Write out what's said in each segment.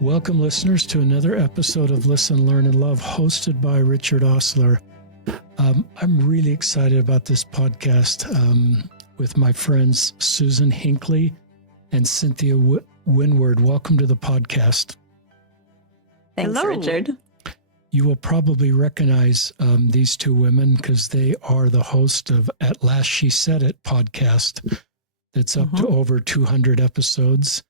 Welcome, listeners, to another episode of Listen, Learn, and Love, hosted by Richard Osler. I'm really excited about this podcast with my friends Susan Hinckley and Cynthia Winward. Welcome to the podcast. Thanks, Hello. Richard. You will probably recognize these two women because they are the host of At Last She Said It podcast that's up to over 200 episodes.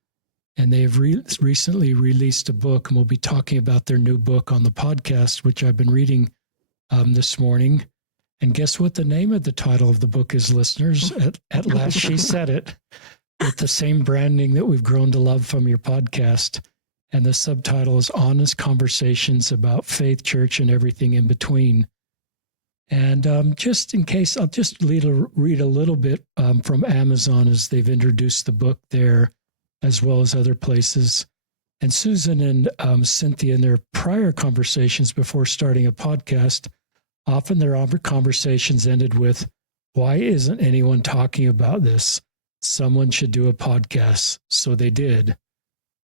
And they've recently released a book, and we'll be talking about their new book on the podcast, which I've been reading this morning. And guess what the name of the title of the book is, listeners? At Last She Said It, with the same branding that we've grown to love from your podcast. And the subtitle is Honest Conversations About Faith, Church, and Everything in Between. And just in case, I'll just read a little bit from Amazon as they've introduced the book there, as well as other places. And Susan and Cynthia, in their prior conversations before starting a podcast, often their conversations ended with, why isn't anyone talking about this? Someone should do a podcast. So they did.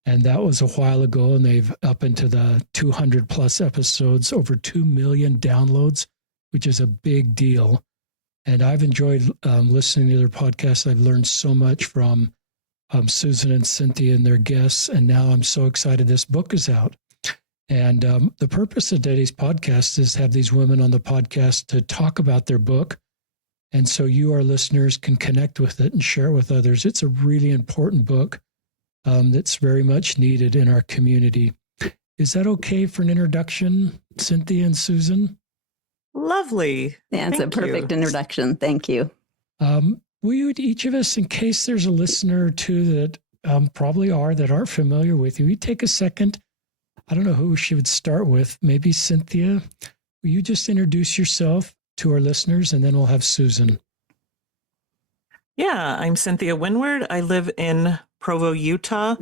And that was a while ago, and they've up into the 200 plus episodes, over 2 million downloads, which is a big deal. And I've enjoyed listening to their podcast. I've learned so much from Susan and Cynthia and their guests, and now I'm so excited this book is out. And the purpose of today's podcast is have these women on the podcast to talk about their book, and so you, our listeners, can connect with it and share it with others. It's a really important book that's very much needed in our community. Is that okay for an introduction, Cynthia and Susan? Lovely. Yeah, it's a perfect introduction. Thank you. Will you, each of us, in case there's a listener or two that probably that aren't familiar with you, we take a second. I don't know who she would start with. Maybe Cynthia. Will you just introduce yourself to our listeners, and then we'll have Susan. Yeah, I'm Cynthia Winward. I live in Provo, Utah.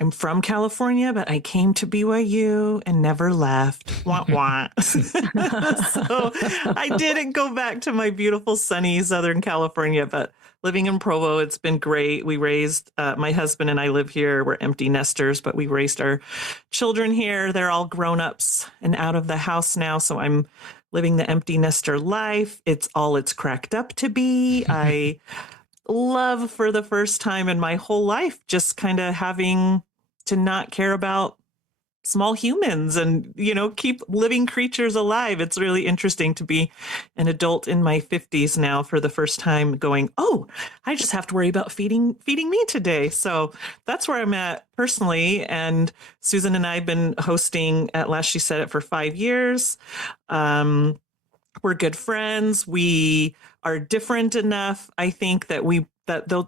I'm from California, but I came to BYU and never left. Wah, wah. So I didn't go back to my beautiful sunny Southern California, but living in Provo, it's been great. We raised, my husband and I live here. We're empty nesters, but we raised our children here. They're all grown-ups and out of the house now. So I'm living the empty nester life. It's all it's cracked up to be. I love, for the first time in my whole life, just kind of having to not care about small humans and, keep living creatures alive. It's really interesting to be an adult in my 50s now for the first time going, oh, I just have to worry about feeding me today. So that's where I'm at personally. And Susan and I have been hosting At Last She Said It for 5 years. We're good friends. We are different enough, I think, that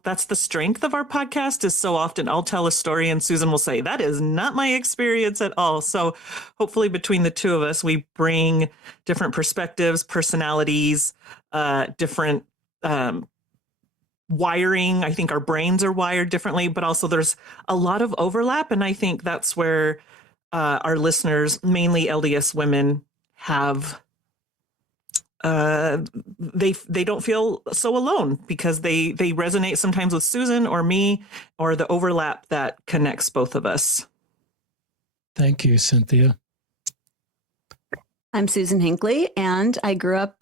that's the strength of our podcast. Is so often I'll tell a story and Susan will say, that is not my experience at all. So hopefully between the two of us, we bring different perspectives, personalities, different wiring. I think our brains are wired differently, but also there's a lot of overlap. And I think that's where our listeners, mainly LDS women, have they don't feel so alone because they resonate sometimes with Susan or me, or the overlap that connects both of us. Thank you, Cynthia. I'm Susan Hinckley, and I grew up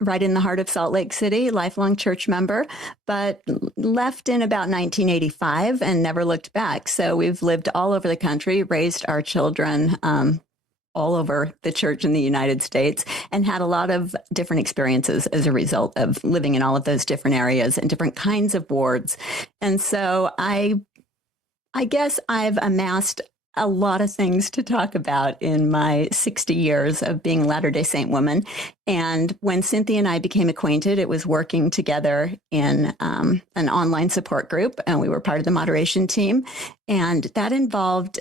right in the heart of Salt Lake City, lifelong church member, but left in about 1985 and never looked back. So we've lived all over the country, raised our children all over the church in the United States, and had a lot of different experiences as a result of living in all of those different areas and different kinds of wards. And so I guess I've amassed a lot of things to talk about in my 60 years of being Latter-day Saint woman. And when Cynthia and I became acquainted, it was working together in an online support group, and we were part of the moderation team. And that involved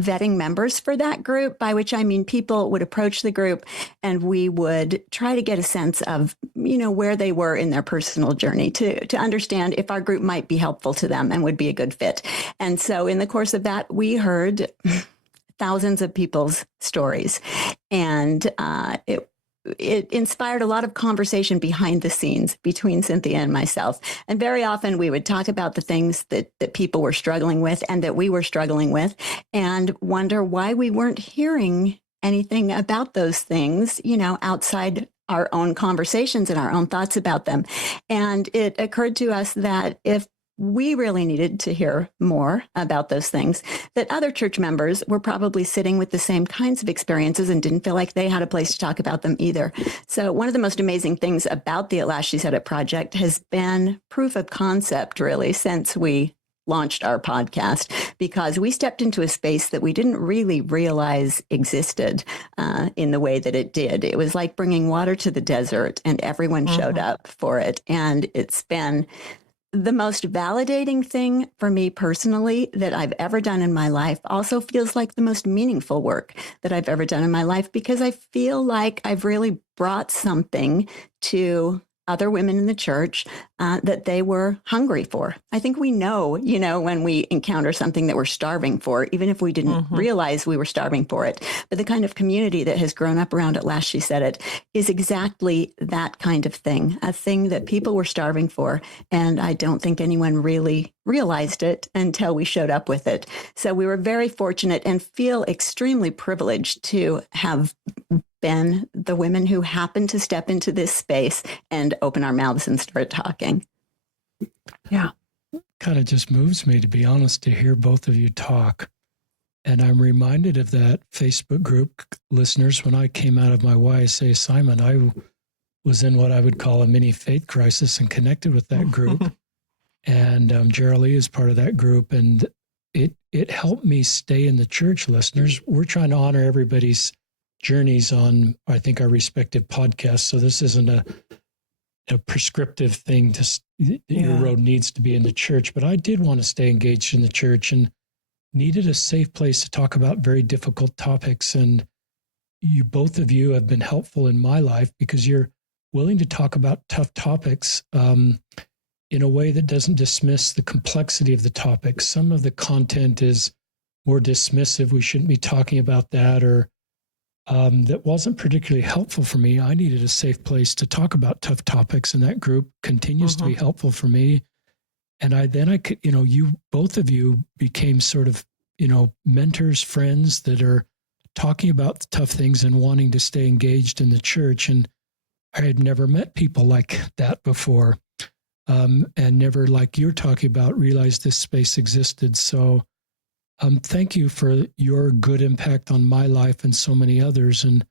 vetting members for that group, by which I mean people would approach the group and we would try to get a sense of, where they were in their personal journey to understand if our group might be helpful to them and would be a good fit. And so in the course of that, we heard thousands of people's stories. And it inspired a lot of conversation behind the scenes between Cynthia and myself. And very often we would talk about the things that people were struggling with and that we were struggling with, and wonder why we weren't hearing anything about those things, outside our own conversations and our own thoughts about them. And it occurred to us that if we really needed to hear more about those things, that other church members were probably sitting with the same kinds of experiences and didn't feel like they had a place to talk about them either. So one of the most amazing things about the At Last She Said It project has been proof of concept, really, since we launched our podcast, because we stepped into a space that we didn't really realize existed in the way that it did. It was like bringing water to the desert, and everyone showed up for it. And it's been the most validating thing for me personally that I've ever done in my life. Also feels like the most meaningful work that I've ever done in my life, because I feel like I've really brought something to other women in the church that they were hungry for. I think we know, when we encounter something that we're starving for, even if we didn't realize we were starving for it. But the kind of community that has grown up around At Last She Said It is exactly that kind of thing, a thing that people were starving for. And I don't think anyone really realized it until we showed up with it. So we were very fortunate and feel extremely privileged to have been the women who happened to step into this space and open our mouths and start talking. Yeah. Kind of just moves me, to be honest, to hear both of you talk. And I'm reminded of that Facebook group, listeners. When I came out of my YSA assignment, I was in what I would call a mini faith crisis and connected with that group. And Geraldine is part of that group. And it helped me stay in the church, listeners. We're trying to honor everybody's journeys on, I think, our respective podcasts. So this isn't a prescriptive thing your road needs to be in the church, but I did want to stay engaged in the church and needed a safe place to talk about very difficult topics. And both of you have been helpful in my life because you're willing to talk about tough topics in a way that doesn't dismiss the complexity of the topic. Some of the content is more dismissive. We shouldn't be talking about that, or that wasn't particularly helpful for me. I needed a safe place to talk about tough topics, and that group continues to be helpful for me. And I could, both of you became sort of, mentors, friends that are talking about the tough things and wanting to stay engaged in the church. And I had never met people like that before, and never, like you're talking about, realized this space existed. So thank you for your good impact on my life and so many others. And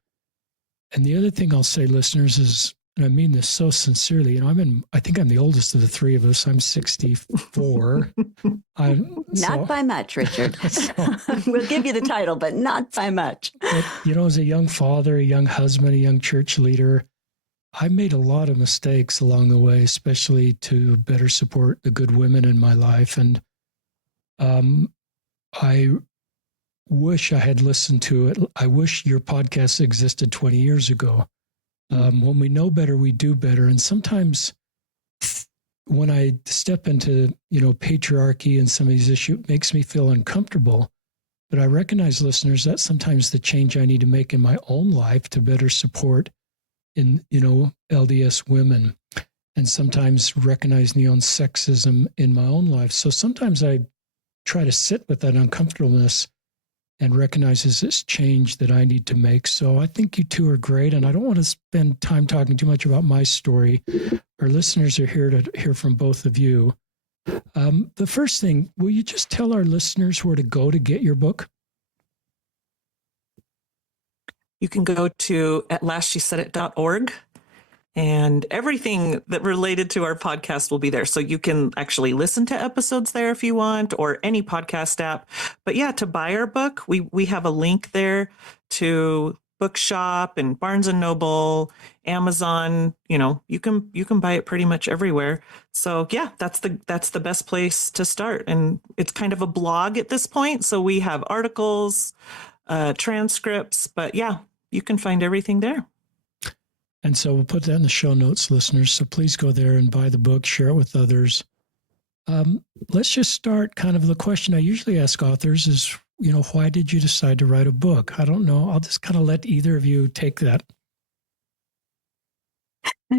the other thing I'll say, listeners, is, and I mean this so sincerely, I think I'm the oldest of the three of us. I'm 64. Not by much, Richard. We'll give you the title, but not by much. But, as a young father, a young husband, a young church leader, I made a lot of mistakes along the way, especially to better support the good women in my life. And I wish I had listened to it. I wish your podcast existed 20 years ago. When we know better, we do better. And sometimes when I step into, patriarchy and some of these issues, it makes me feel uncomfortable. But I recognize, listeners, that sometimes the change I need to make in my own life to better support LDS women, and sometimes recognizing the own sexism in my own life. So sometimes I try to sit with that uncomfortableness and recognizes this change that I need to make. So I think you two are great, and I don't want to spend time talking too much about my story. Our listeners are here to hear from both of you. The first thing, will you just tell our listeners where to go to get your book? You can go to atlastshesaidit.org, and everything that related to our podcast will be there. So you can actually listen to episodes there if you want, or any podcast app. But yeah, to buy our book, we have a link there to Bookshop and Barnes and Noble, Amazon. You can buy it pretty much everywhere. So yeah, that's the best place to start. And it's kind of a blog at this point. So we have articles, transcripts, but yeah, you can find everything there. And so we'll put that in the show notes, listeners. So please go there and buy the book, share it with others. Let's just start. Kind of the question I usually ask authors is, why did you decide to write a book? I don't know. I'll just kind of let either of you take that.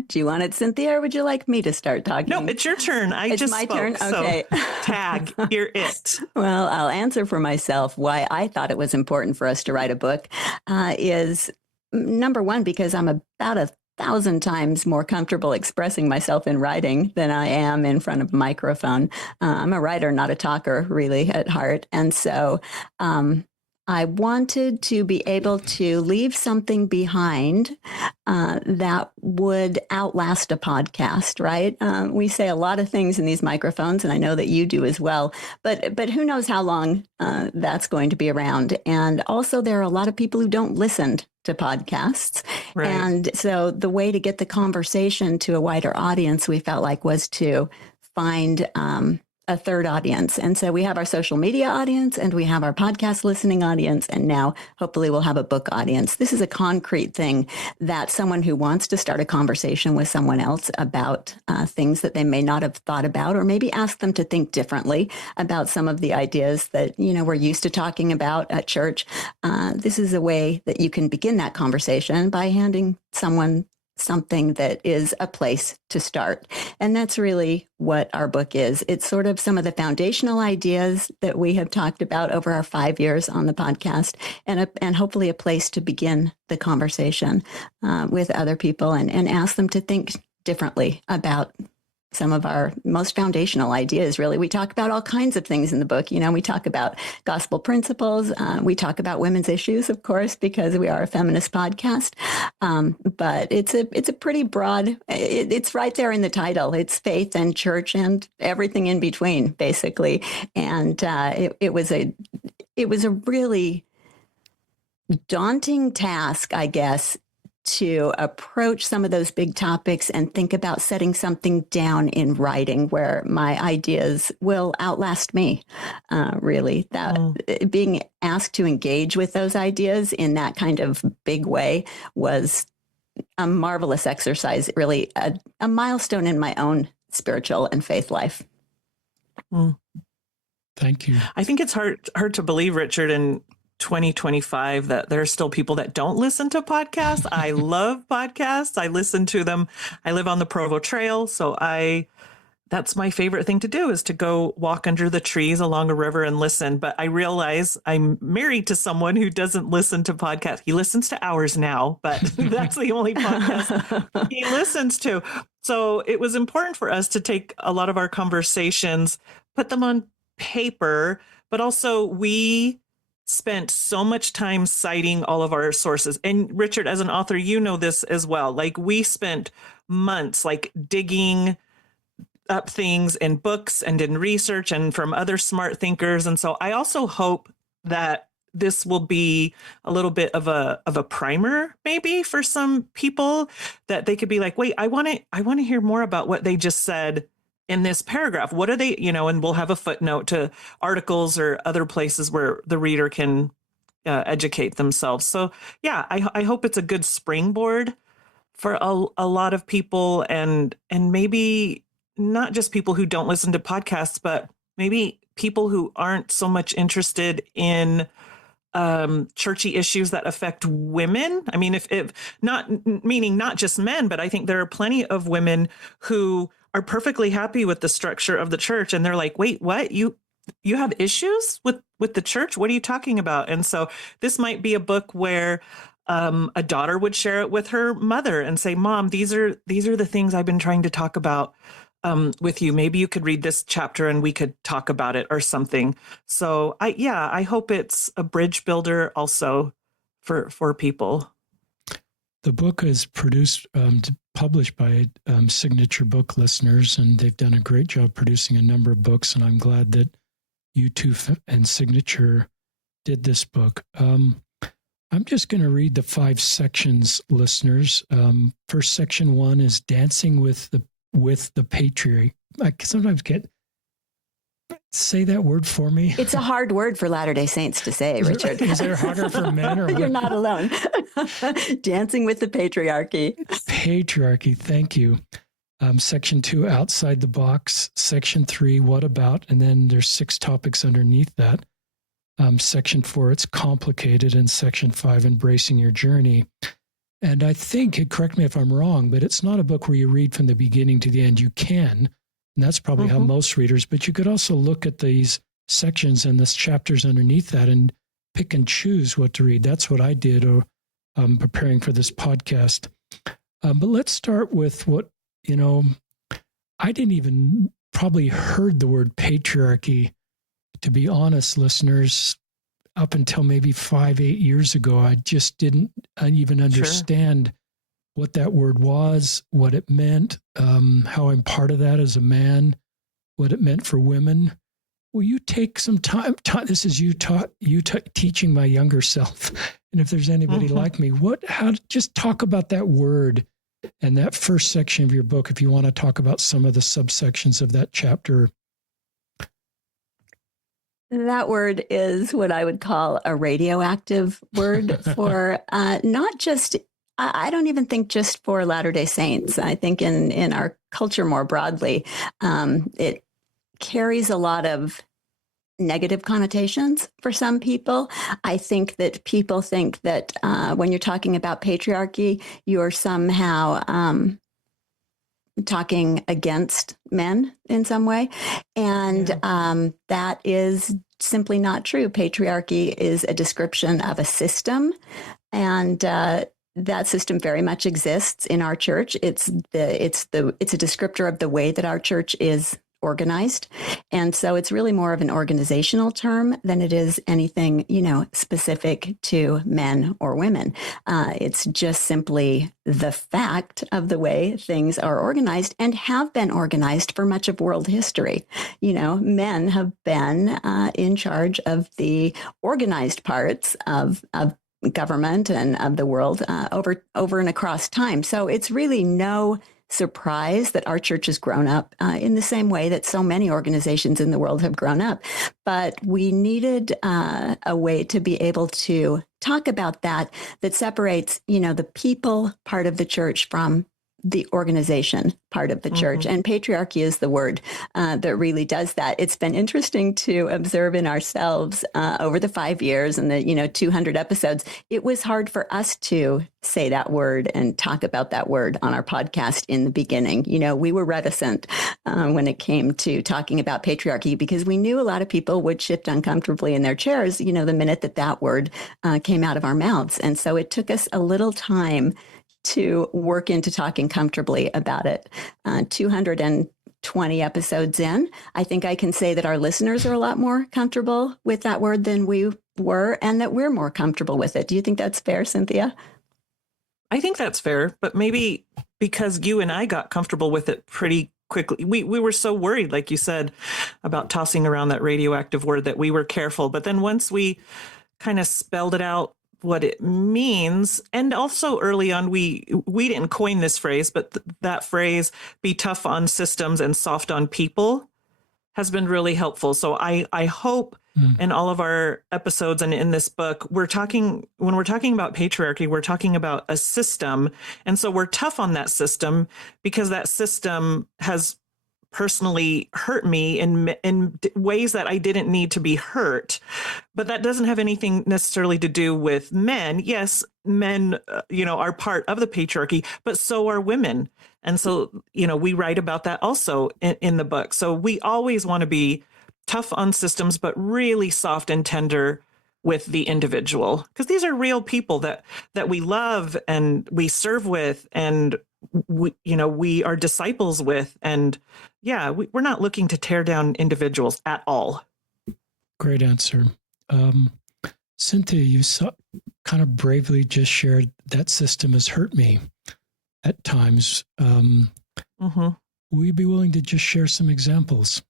Do you want it, Cynthia, or would you like me to start talking? No, it's your turn. I It's just my spoke, turn? Okay. So tag, you're it. Well, I'll answer for myself why I thought it was important for us to write a book is number one, because I'm about 1,000 times more comfortable expressing myself in writing than I am in front of a microphone. I'm a writer, not a talker, really, at heart. And so I wanted to be able to leave something behind that would outlast a podcast, right? We say a lot of things in these microphones, and I know that you do as well, but who knows how long that's going to be around. And also, there are a lot of people who don't listen to podcasts. Right. And so the way to get the conversation to a wider audience, we felt like, was to find a third audience. And so we have our social media audience, and we have our podcast listening audience, and now hopefully we'll have a book audience. This is a concrete thing that someone who wants to start a conversation with someone else about things that they may not have thought about, or maybe ask them to think differently about some of the ideas that, you know, we're used to talking about at church. This is a way that you can begin that conversation by handing someone something that is a place to start. And that's really what our book is. It's sort of some of the foundational ideas that we have talked about over our 5 years on the podcast, and hopefully a place to begin the conversation with other people and ask them to think differently about some of our most foundational ideas, really. We talk about all kinds of things in the book. You know, we talk about gospel principles. We talk about women's issues, of course, because we are a feminist podcast. But it's a pretty broad, it's right there in the title. It's faith and church and everything in between, basically. And it was a really daunting task, I guess, to approach some of those big topics and think about setting something down in writing where my ideas will outlast me, really. That being asked to engage with those ideas in that kind of big way was a marvelous exercise, really a milestone in my own spiritual and faith life. Thank you. I think it's hard to believe, Richard, in 2025 that there are still people that don't listen to podcasts. I love podcasts. I listen to them. I live on the Provo Trail, so that's my favorite thing to do, is to go walk under the trees along a river and listen. But I realize I'm married to someone who doesn't listen to podcasts. He listens to ours now, but that's the only podcast he listens to. So it was important for us to take a lot of our conversations, put them on paper, but also we spent so much time citing all of our sources. And Richard, as an author, you know this as well. Like, we spent months like digging up things in books and in research and from other smart thinkers. And so I also hope that this will be a little bit of a primer, maybe, for some people, that they could be like, wait, I want to hear more about what they just said in this paragraph. What are they, and we'll have a footnote to articles or other places where the reader can educate themselves. So yeah, I hope it's a good springboard for a lot of people, and maybe not just people who don't listen to podcasts, but maybe people who aren't so much interested in churchy issues that affect women. I mean, if not, meaning not just men, but I think there are plenty of women who are perfectly happy with the structure of the church, and they're like, wait, what? You have issues with the church? What are you talking about? And so this might be a book where a daughter would share it with her mother and say, Mom, these are the things I've been trying to talk about with you. Maybe you could read this chapter and we could talk about it or something. So I hope it's a bridge builder also for people. The book is published by Signature Book Listeners, and they've done a great job producing a number of books, and I'm glad that you two and Signature did this book. I'm just going to read the 5 sections, listeners. First, section 1 is dancing with the patriarchy. I sometimes say that word for me. It's a hard word for Latter-day Saints to say, Richard. Is it harder for men or women? You're not alone. Dancing with the patriarchy. Patriarchy, thank you. Section 2, outside the box. Section 3, what about? And then there's 6 topics underneath that. Section 4, it's complicated. And Section 5, embracing your journey. And I think, correct me if I'm wrong, but it's not a book where you read from the beginning to the end. You can, and that's probably how most readers, but you could also look at these sections and the chapters underneath that and pick and choose what to read. That's what I did preparing for this podcast. But let's start with what, I didn't even probably heard the word patriarchy, to be honest, listeners, up until maybe 5-8 years ago. I just didn't even understand what that word was, what it meant, how I'm part of that as a man, what it meant for women. Will you take some time? This is you teaching my younger self. And if there's anybody like me, just talk about that word and that first section of your book, if you want to talk about some of the subsections of that chapter. That word is what I would call a radioactive word for not just, I don't even think just for Latter-day Saints. I think in our culture more broadly, it carries a lot of negative connotations for some people. I think that people think that when you're talking about patriarchy, you're somehow talking against men in some way. And that is simply not true. Patriarchy is a description of a system, and that system very much exists in our church. It's a descriptor of the way that our church is organized. And so it's really more of an organizational term than it is anything, specific to men or women. It's just simply the fact of the way things are organized and have been organized for much of world history. Men have been in charge of the organized parts of government and of the world over and across time. So it's really no surprise that our church has grown up in the same way that so many organizations in the world have grown up. But we needed a way to be able to talk about that separates, the people part of the church from the organization part of the church. And patriarchy is the word that really does that. It's been interesting to observe in ourselves over the 5 years and the 200 episodes. It was hard for us to say that word and talk about that word on our podcast in the beginning. We were reticent when it came to talking about patriarchy because we knew a lot of people would shift uncomfortably in their chairs, the minute that word came out of our mouths. And so it took us a little time to work into talking comfortably about it. 220 episodes in, I think I can say that our listeners are a lot more comfortable with that word than we were, and that we're more comfortable with it. Do you think that's fair, Cynthia? I think that's fair, but maybe because you and I got comfortable with it pretty quickly. We were so worried, like you said, about tossing around that radioactive word that we were careful. But then once we kind of spelled it out, what it means. And also early on, we didn't coin this phrase, but that phrase, be tough on systems and soft on people, has been really helpful. So I hope in all of our episodes and in this book, when we're talking about patriarchy, we're talking about a system. And so we're tough on that system because that system has personally hurt me in ways that I didn't need to be hurt. But that doesn't have anything necessarily to do with men. Yes, men, are part of the patriarchy, but so are women. And so, we write about that also in the book. So we always want to be tough on systems, but really soft and tender with the individual, because these are real people that we love and we serve with and we are disciples with. And we're not looking to tear down individuals at all. Great answer. Cynthia, you kind of bravely just shared that system has hurt me at times. Will you be willing to just share some examples?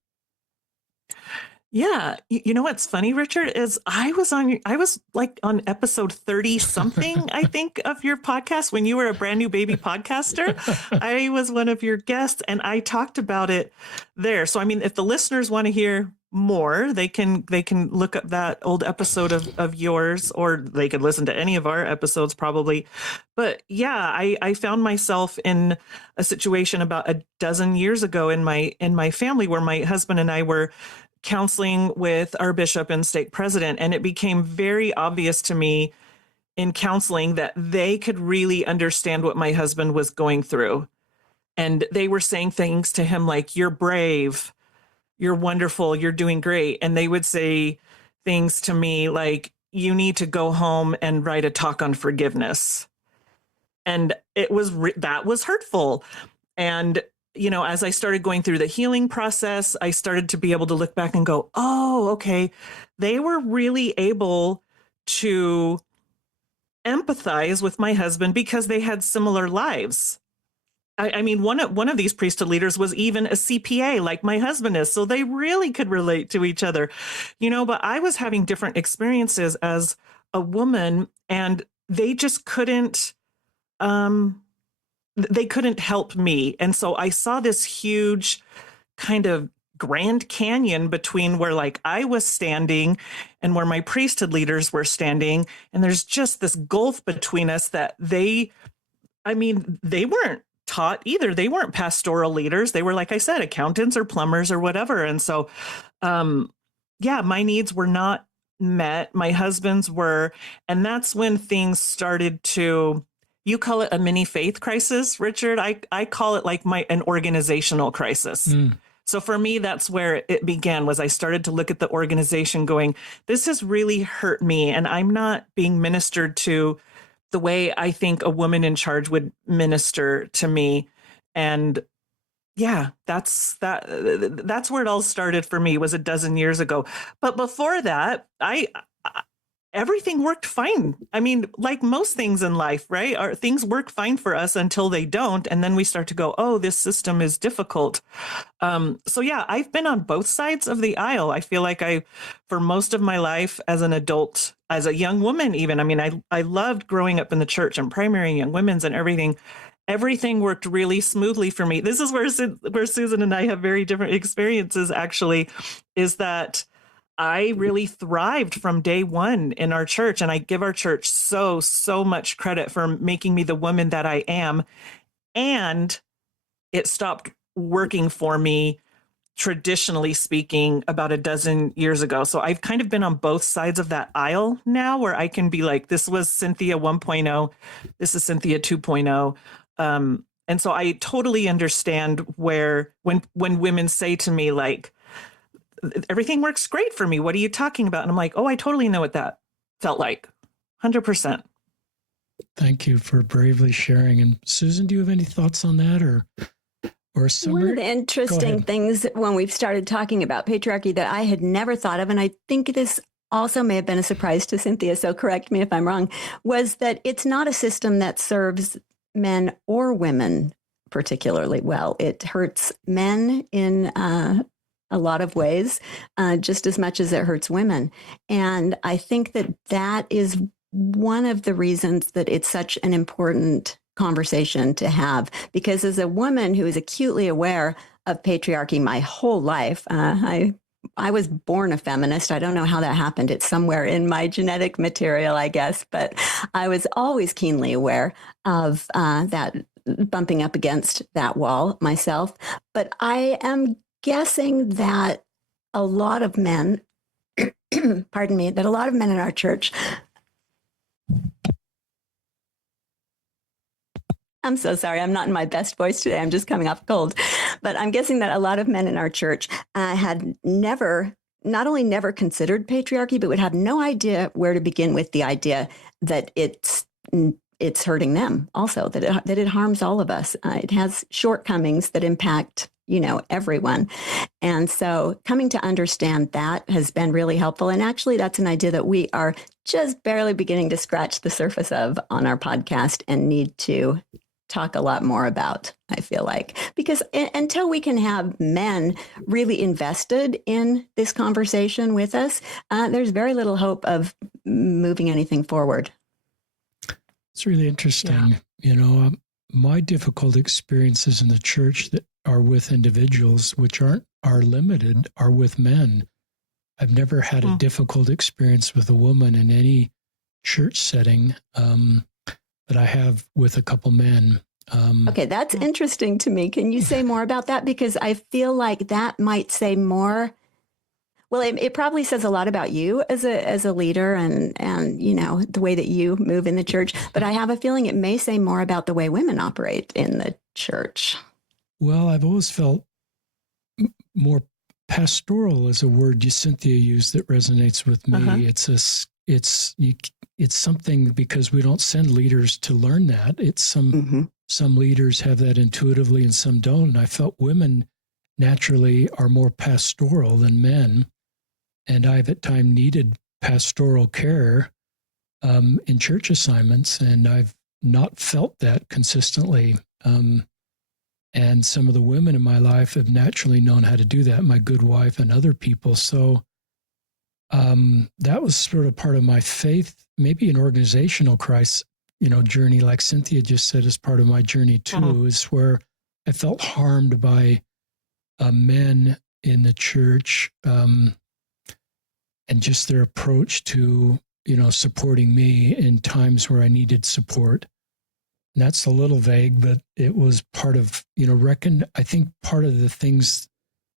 Yeah. What's funny, Richard, is I was like on episode 30 something, I think, of your podcast when you were a brand new baby podcaster. I was one of your guests and I talked about it there. So, if the listeners want to hear more, they can look up that old episode of yours, or they could listen to any of our episodes probably. But I found myself in a situation about a dozen years ago in my family where my husband and I were counseling with our bishop and stake president. And it became very obvious to me in counseling that they could really understand what my husband was going through. And they were saying things to him like, you're brave, you're wonderful, you're doing great. And they would say things to me like, you need to go home and write a talk on forgiveness. And that was hurtful. And, as I started going through the healing process, I started to be able to look back and go, oh, okay, they were really able to empathize with my husband because they had similar lives. I mean, one of these priesthood leaders was even a CPA like my husband is. So they really could relate to each other, but I was having different experiences as a woman, and they just couldn't, they couldn't help me. And so I saw this huge kind of Grand Canyon between where like I was standing and where my priesthood leaders were standing. And there's just this gulf between us that they weren't taught either. They weren't pastoral leaders. They were, like I said, accountants or plumbers or whatever. And so, my needs were not met. My husband's were. And that's when things started to, you call it a mini faith crisis, Richard. I call it like an organizational crisis. Mm. So for me, that's where it began, was I started to look at the organization going, this has really hurt me. And I'm not being ministered to the way I think a woman in charge would minister to me. And that's where it all started for me, was a dozen years ago. But before that, everything worked fine. I mean, like most things in life, right? Things work fine for us until they don't. And then we start to go, oh, this system is difficult. I've been on both sides of the aisle. I feel like for most of my life as an adult, as a young woman, even, I mean, I loved growing up in the church and primary and young women's and everything. Everything worked really smoothly for me. This is where Susan and I have very different experiences, actually, is that I really thrived from day one in our church. And I give our church so much credit for making me the woman that I am. And it stopped working for me, traditionally speaking, about a dozen years ago. So I've kind of been on both sides of that aisle now, where I can be like, this was Cynthia 1.0, this is Cynthia 2.0. And so I totally understand when women say to me, like, everything works great for me, what are you talking about? And I'm like, oh, I totally know what that felt like. 100%. Thank you for bravely sharing. And Susan, do you have any thoughts on that or summary? One of the interesting things when we've started talking about patriarchy that I had never thought of, and I think this also may have been a surprise to Cynthia, so correct me if I'm wrong, was that it's not a system that serves men or women particularly well. It hurts men in a lot of ways, just as much as it hurts women. And I think that is one of the reasons that it's such an important conversation to have, because as a woman who is acutely aware of patriarchy my whole life, I was born a feminist. I don't know how that happened. It's somewhere in my genetic material, I guess, but I was always keenly aware of that, bumping up against that wall myself. But I am guessing that a lot of men, pardon me, that a lot of men in our church, I'm so sorry, I'm not in my best voice today. I'm just coming off cold. But I'm guessing that a lot of men in our church had not only never considered patriarchy, but would have no idea where to begin with the idea that it's hurting them also, that it harms all of us. It has shortcomings that impact, everyone. And so coming to understand that has been really helpful. And actually, that's an idea that we are just barely beginning to scratch the surface of on our podcast and need to talk a lot more about, I feel like, because until we can have men really invested in this conversation with us, there's very little hope of moving anything forward. It's really interesting. Yeah. My difficult experiences in the church that are with individuals, which are limited, are with men. I've never had a difficult experience with a woman in any church setting, but I have with a couple men. Okay, that's interesting to me. Can you say more about that? Because I feel like that might say more. Well, it probably says a lot about you as a leader and the way that you move in the church. But I have a feeling it may say more about the way women operate in the church. Well, I've always felt more pastoral is a word Cynthia used that resonates with me. Uh-huh. It's something because we don't send leaders to learn that. It's some leaders have that intuitively and some don't. And I felt women naturally are more pastoral than men. And I've at times needed pastoral care in church assignments, and I've not felt that consistently. And some of the women in my life have naturally known how to do that, my good wife and other people. So that was sort of part of my faith, maybe an organizational crisis, journey, like Cynthia just said, is part of my journey too, is where I felt harmed by men in the church and just their approach to, supporting me in times where I needed support. And that's a little vague, but it was part of, I think part of the things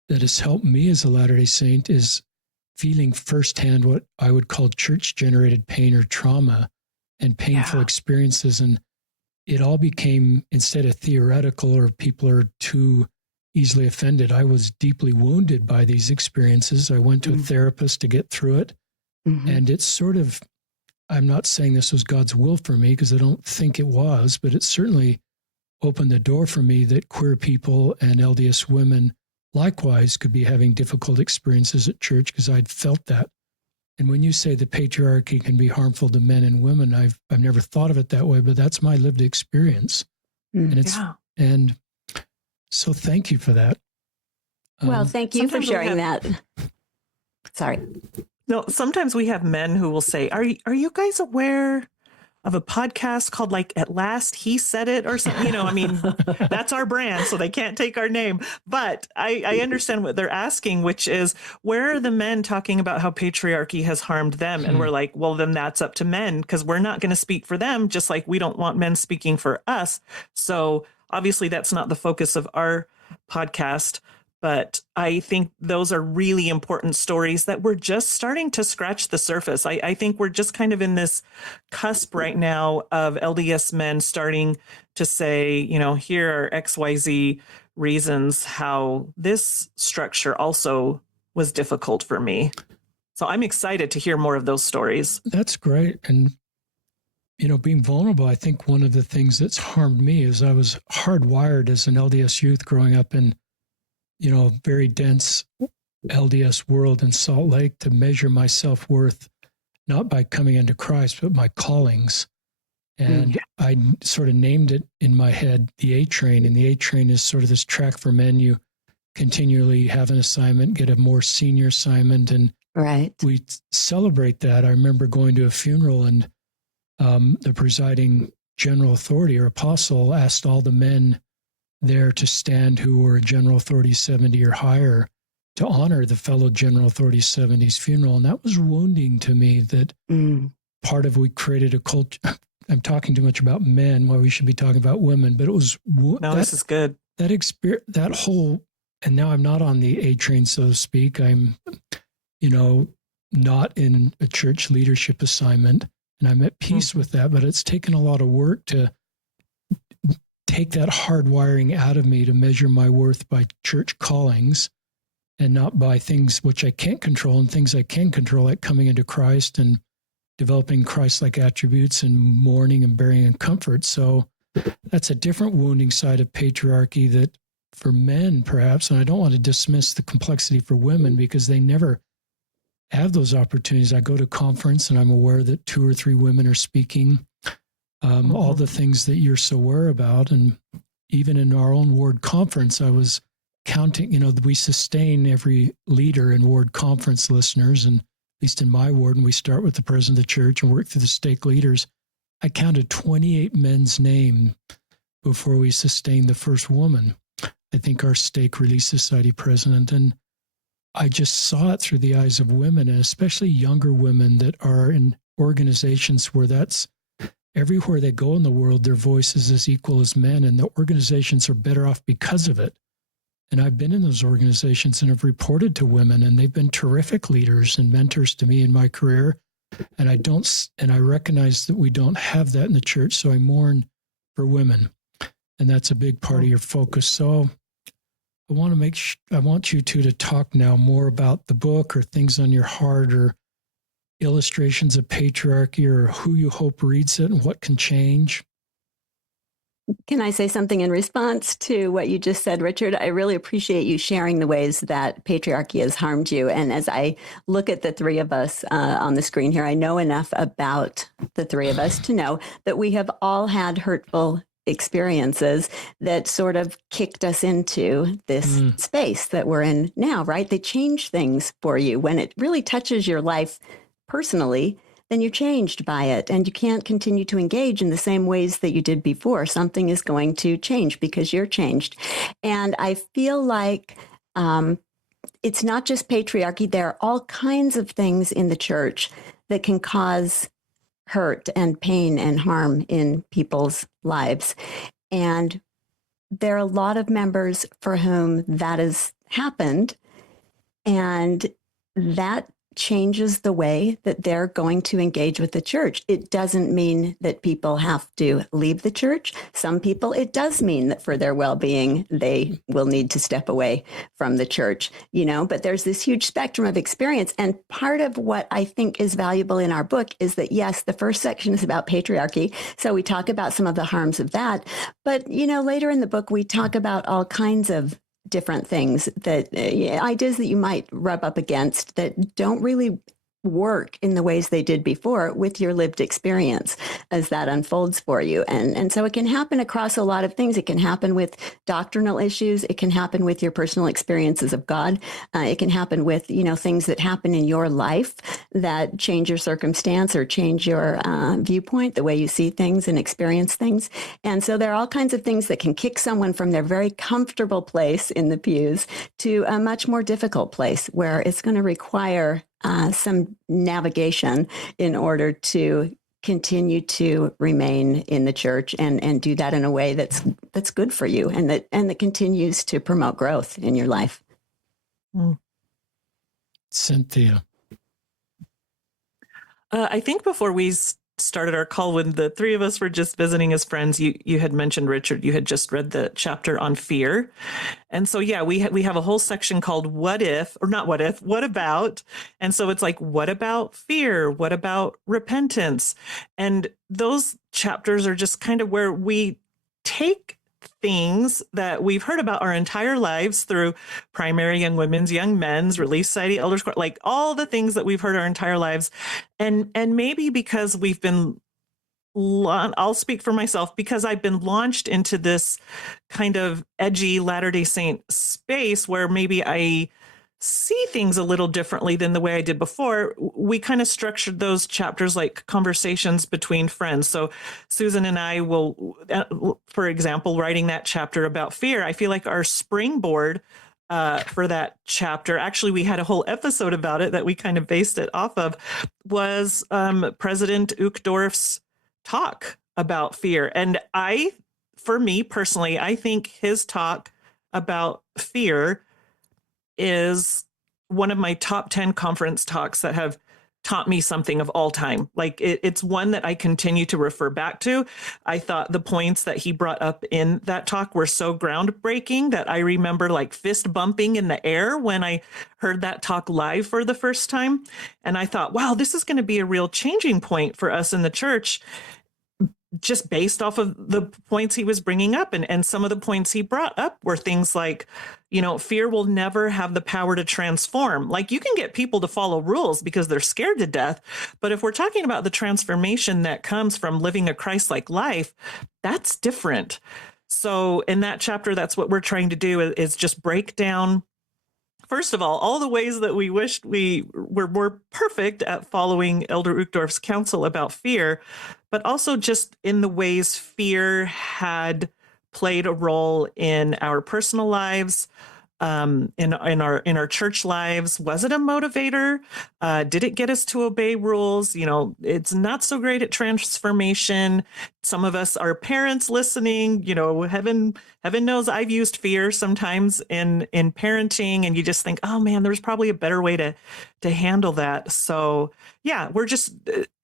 that has helped me as a Latter-day Saint is feeling firsthand what I would call church-generated pain or trauma and painful experiences. And it all became, instead of theoretical or people are too easily offended, I was deeply wounded by these experiences. I went to a therapist to get through it. And it's sort of, I'm not saying this was God's will for me because I don't think it was, but it certainly opened the door for me that queer people and LDS women likewise could be having difficult experiences at church because I'd felt that. And when you say the patriarchy can be harmful to men and women, I've never thought of it that way, but that's my lived experience. And so thank you for that. Well, thank you for sharing that. Sorry. No, sometimes we have men who will say, are you guys aware of a podcast called like At Last He Said It or something? That's our brand, so they can't take our name. But I understand what they're asking, which is, where are the men talking about how patriarchy has harmed them? And we're like, well, then that's up to men because we're not going to speak for them, just like we don't want men speaking for us. So obviously that's not the focus of our podcast. But I think those are really important stories that we're just starting to scratch the surface. I think we're just kind of in this cusp right now of LDS men starting to say, here are XYZ reasons how this structure also was difficult for me. So I'm excited to hear more of those stories. That's great. And, being vulnerable, I think one of the things that's harmed me is I was hardwired as an LDS youth growing up in very dense LDS world in Salt Lake to measure my self-worth, not by coming into Christ, but my callings. And I sort of named it in my head, the A train. And the A train is sort of this track for men. You continually have an assignment, get a more senior assignment. And we celebrate that. I remember going to a funeral and the presiding general authority or apostle asked all the men there to stand who were general authority 70 or higher to honor the fellow general authority 70's funeral. And that was wounding to me that part of we created a culture. I'm talking too much about men while we should be talking about women, but it was this is good. That experience, that whole, and now I'm not on the A train, so to speak. I'm, not in a church leadership assignment, and I'm at peace with that, but it's taken a lot of work to take that hard wiring out of me to measure my worth by church callings and not by things which I can't control and things I can control, like coming into Christ and developing Christ-like attributes and mourning and bearing in comfort. So that's a different wounding side of patriarchy that for men, perhaps, and I don't want to dismiss the complexity for women because they never have those opportunities. I go to conference and I'm aware that 2 or 3 women are speaking. All the things that you're so aware about. And even in our own ward conference, I was counting, we sustain every leader in ward conference listeners, and at least in my ward, and we start with the president of the church and work through the stake leaders. I counted 28 men's names before we sustained the first woman. I think our stake Relief Society president. And I just saw it through the eyes of women, and especially younger women that are in organizations where that's everywhere they go in the world, their voice is as equal as men, and the organizations are better off because of it. And I've been in those organizations and have reported to women, and they've been terrific leaders and mentors to me in my career. And I recognize that we don't have that in the church. So I mourn for women. And that's a big part of your focus. So I want you two to talk now more about the book or things on your heart or illustrations of patriarchy or who you hope reads it and what can change. Can I say something in response to what you just said, Richard? I really appreciate you sharing the ways that patriarchy has harmed you. And as I look at the three of us on the screen here, I know enough about the three of us to know that we have all had hurtful experiences that sort of kicked us into this space that we're in now, right? They change things for you. When it really touches your life personally, then you're changed by it and you can't continue to engage in the same ways that you did before. Something is going to change because you're changed. And I feel like it's not just patriarchy. There are all kinds of things in the church that can cause hurt and pain and harm in people's lives. And there are a lot of members for whom that has happened. And that changes the way that they're going to engage with the church. It doesn't mean that people have to leave the church. Some people, it does mean that for their well-being, they will need to step away from the church, but there's this huge spectrum of experience. And part of what I think is valuable in our book is that, yes, the first section is about patriarchy. So we talk about some of the harms of that. But, later in the book, we talk about all kinds of different things that ideas that you might rub up against that don't really work in the ways they did before with your lived experience as that unfolds for you. And so it can happen across a lot of things. It can happen with doctrinal issues. It can happen with your personal experiences of God. It can happen with, things that happen in your life that change your circumstance or change your viewpoint, the way you see things and experience things. And so there are all kinds of things that can kick someone from their very comfortable place in the pews to a much more difficult place where it's going to require some navigation in order to continue to remain in the church and do that in a way that's good for you and that continues to promote growth in your life. Cynthia. I think before we started our call, when the three of us were just visiting as friends, you had mentioned, Richard, you had just read the chapter on fear. And so, yeah, we have a whole section called what about? And so it's like, what about fear? What about repentance? And those chapters are just kind of where we take things that we've heard about our entire lives through primary, young women's, young men's, Relief Society, Elders Court, like all the things that we've heard our entire lives. And maybe because we've been, I'll speak for myself, because I've been launched into this kind of edgy Latter-day Saint space where maybe I see things a little differently than the way I did before. We kind of structured those chapters like conversations between friends. So Susan and I will, for example, writing that chapter about fear, I feel like our springboard for that chapter, actually, we had a whole episode about it that we kind of based it off of, was President Uchtdorf's talk about fear. And for me personally, I think his talk about fear is one of my top 10 conference talks that have taught me something of all time. Like it's one that I continue to refer back to. I thought the points that he brought up in that talk were so groundbreaking that I remember like fist bumping in the air when I heard that talk live for the first time. And I thought, wow, this is going to be a real changing point for us in the church, just based off of the points he was bringing up. And some of the points he brought up were things like, fear will never have the power to transform. Like you can get people to follow rules because they're scared to death. But if we're talking about the transformation that comes from living a Christ-like life, that's different. So in that chapter, that's what we're trying to do is just break down, first of all the ways that we wished we were more perfect at following Elder Uchtdorf's counsel about fear, but also just in the ways fear had played a role in our personal lives, in our church lives? Was it a motivator? Did it get us to obey rules? It's not so great at transformation. Some of us are parents listening. Heaven knows I've used fear sometimes in parenting, and you just think, oh man, there's probably a better way to handle that. So yeah, we're just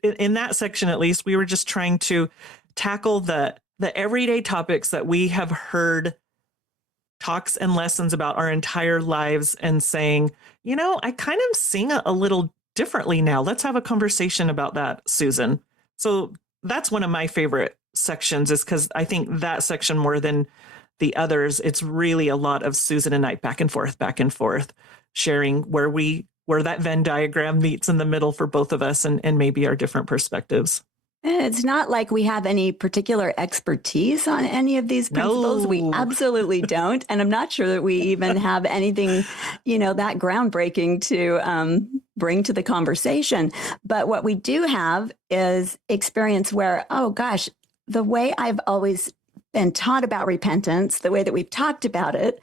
in that section, at least, we were just trying to tackle the everyday topics that we have heard talks and lessons about our entire lives, and saying, I kind of sing a little differently now. Let's have a conversation about that, Susan. So that's one of my favorite sections, is because I think that section, more than the others, it's really a lot of Susan and I back and forth, sharing where that Venn diagram meets in the middle for both of us, and maybe our different perspectives. It's not like we have any particular expertise on any of these principles. No. We absolutely don't. And I'm not sure that we even have anything, that groundbreaking to bring to the conversation. But what we do have is experience where, oh gosh, the way I've always been taught about repentance, the way that we've talked about it,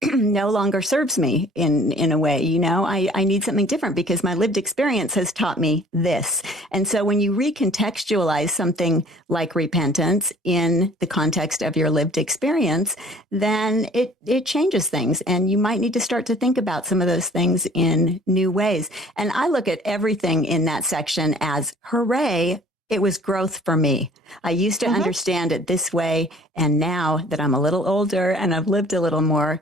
no longer serves me in a way. I need something different because my lived experience has taught me this. And so when you recontextualize something like repentance in the context of your lived experience, then it changes things. And you might need to start to think about some of those things in new ways. And I look at everything in that section as, hooray, it was growth for me. I used to understand it this way. And now that I'm a little older and I've lived a little more,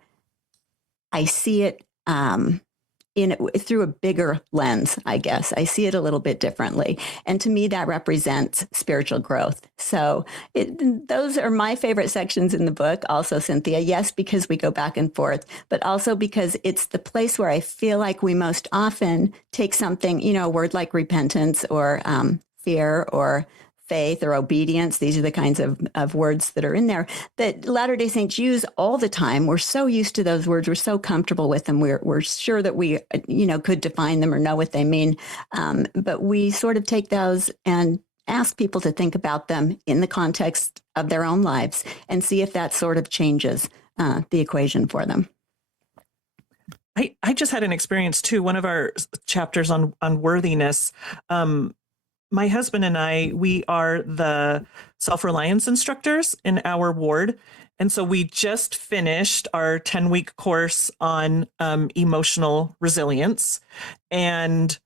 I see it through a bigger lens, I guess. I see it a little bit differently. And to me, that represents spiritual growth. So those are my favorite sections in the book. Also, Cynthia, yes, because we go back and forth, but also because it's the place where I feel like we most often take something, a word like repentance or fear or faith or obedience. These are the kinds of words that are in there that Latter-day Saints use all the time. We're so used to those words. We're so comfortable with them. We're sure that we, could define them or know what they mean. But we sort of take those and ask people to think about them in the context of their own lives and see if that sort of changes the equation for them. I just had an experience too. One of our chapters on worthiness, my husband and I, we are the self-reliance instructors in our ward. And so we just finished our 10-week course on emotional resilience. And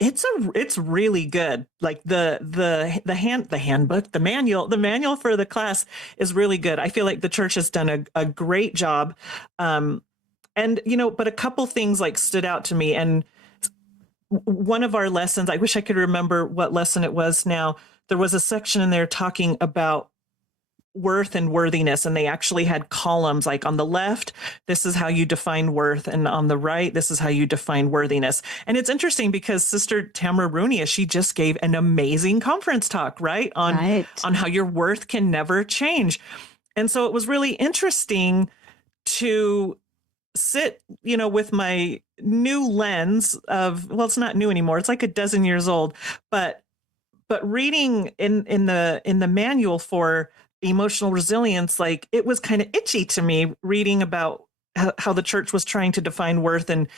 it's really good. Like the handbook, the manual for the class is really good. I feel like the church has done a great job. But a couple things like stood out to me. And one of our lessons, I wish I could remember what lesson it was now. There was a section in there talking about worth and worthiness, and they actually had columns, like on the left, this is how you define worth, and on the right, this is how you define worthiness. And it's interesting because Sister Tamara Runia, she just gave an amazing conference talk, right? On how your worth can never change. And so it was really interesting to sit, with my new lens of, well, it's not new anymore. It's like a dozen years old, but reading in the manual for emotional resilience, like it was kind of itchy to me reading about how the church was trying to define worth and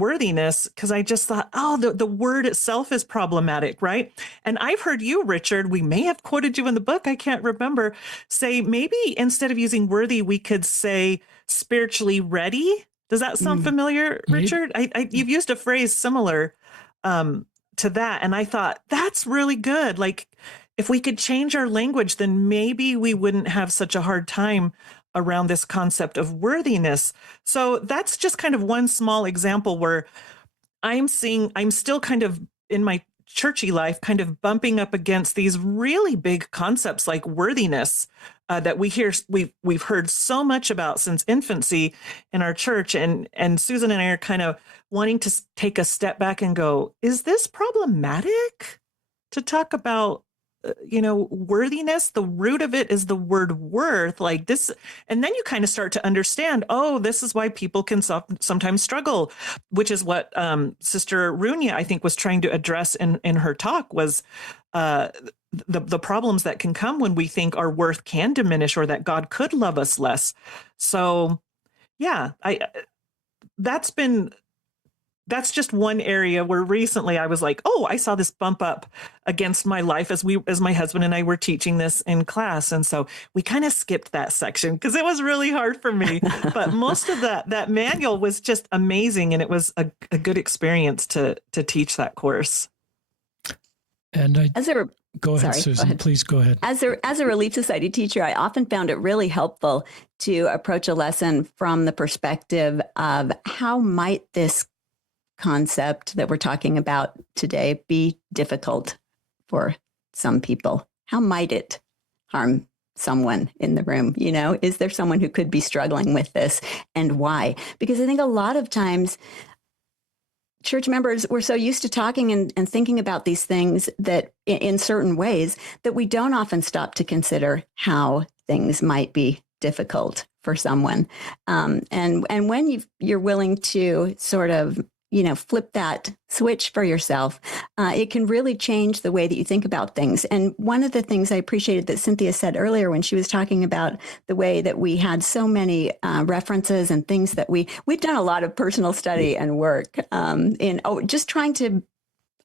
worthiness, because I just thought, the word itself is problematic, right? And I've heard you, Richard, we may have quoted you in the book, I can't remember, say maybe instead of using worthy, we could say spiritually ready. Does that sound familiar, Richard? You've used a phrase similar to that. And I thought, that's really good. Like, if we could change our language, then maybe we wouldn't have such a hard time around this concept of worthiness. So that's just kind of one small example where I'm still kind of in my churchy life, kind of bumping up against these really big concepts like worthiness that we've heard so much about since infancy in our church. And Susan and I are kind of wanting to take a step back and go, is this problematic to talk about worthiness? The root of it is the word worth, like this. And then you kind of start to understand, this is why people can sometimes struggle, which is what Sister Runia, I think, was trying to address in her talk, was the problems that can come when we think our worth can diminish or that God could love us less. So yeah, that's just one area where recently I was like, oh, I saw this bump up against my life as my husband and I were teaching this in class. And so we kind of skipped that section because it was really hard for me. But most of that manual was just amazing. And it was a good experience to teach that course. And go ahead, Sorry, Susan, go ahead. please go ahead. As a Relief Society teacher, I often found it really helpful to approach a lesson from the perspective of how might this concept that we're talking about today be difficult for some people? How might it harm someone in the room? Is there someone who could be struggling with this, and why? Because I think a lot of times church members, we're so used to talking and thinking about these things that in certain ways that we don't often stop to consider how things might be difficult for someone. And when you're willing to sort of flip that switch for yourself, it can really change the way that you think about things. And one of the things I appreciated that Cynthia said earlier when she was talking about the way that we had so many references and things that we've done a lot of personal study and work in just trying to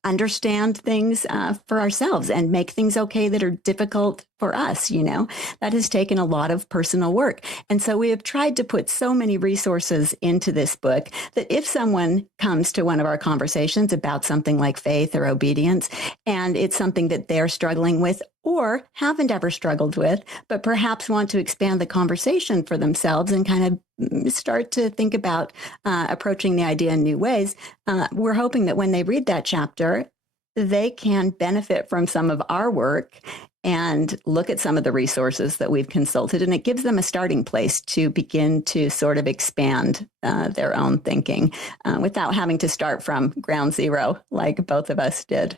understand things for ourselves and make things okay that are difficult for us. That has taken a lot of personal work. And so we have tried to put so many resources into this book that if someone comes to one of our conversations about something like faith or obedience, and it's something that they're struggling with or haven't ever struggled with, but perhaps want to expand the conversation for themselves and kind of start to think about approaching the idea in new ways, we're hoping that when they read that chapter, they can benefit from some of our work and look at some of the resources that we've consulted. And it gives them a starting place to begin to sort of expand their own thinking without having to start from ground zero like both of us did.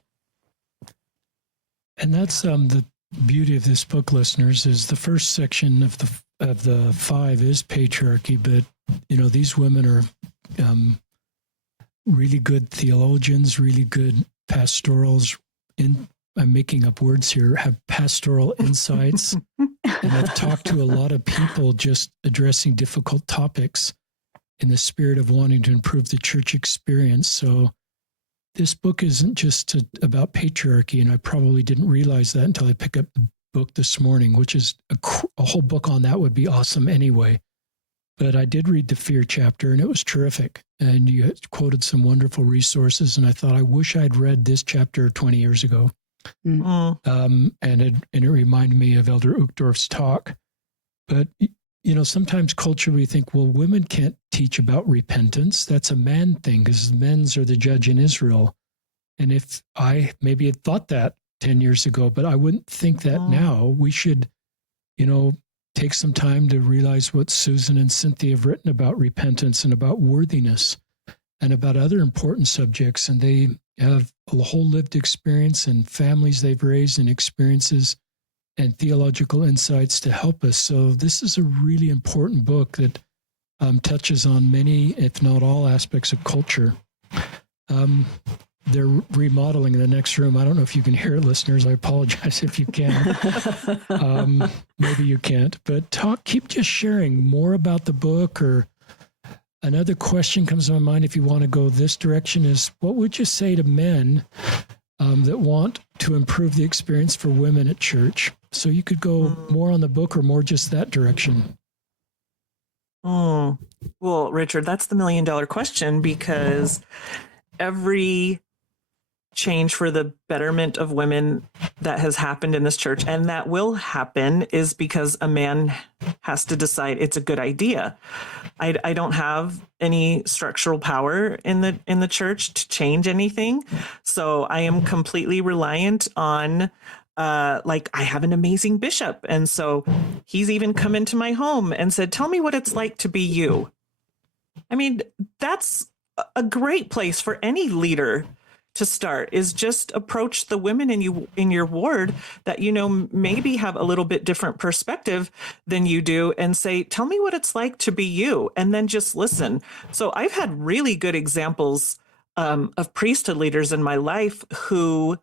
And that's the beauty of this book, listeners, is the first section of the 5 is patriarchy, but these women are really good theologians, really good pastorals. I'm making up words here. Have pastoral insights, and I've talked to a lot of people just addressing difficult topics in the spirit of wanting to improve the church experience. So this book isn't just about patriarchy, and I probably didn't realize that until I picked up the book this morning, which is a whole book on that would be awesome anyway. But I did read the fear chapter, and it was terrific. And you quoted some wonderful resources, and I thought, I wish I'd read this chapter 20 years ago. Mm-hmm. And it reminded me of Elder Uchtdorf's talk. But sometimes culturally we think, well, women can't teach about repentance. That's a man thing because men's are the judge in Israel. And if I maybe had thought that 10 years ago, but I wouldn't think that now. We should, take some time to realize what Susan and Cynthia have written about repentance and about worthiness and about other important subjects. And they have a whole lived experience and families they've raised and experiences and theological insights to help us. So this is a really important book that touches on many, if not all, aspects of culture. They're remodeling in the next room. I don't know if you can hear it, listeners. I apologize if you can. Maybe you can't. But keep just sharing more about the book. Or another question comes to my mind if you want to go this direction is, what would you say to men that want to improve the experience for women at church? So you could go more on the book or more just that direction. Well, Richard, that's the $1 million question, because every change for the betterment of women that has happened in this church and that will happen is because a man has to decide it's a good idea. I don't have any structural power in the church to change anything. So I am completely reliant on I have an amazing bishop. And so he's even come into my home and said, tell me what it's like to be you. I mean, that's a great place for any leader to start, is just approach the women in your ward that maybe have a little bit different perspective than you do and say, tell me what it's like to be you, and then just listen. So I've had really good examples of priesthood leaders in my life who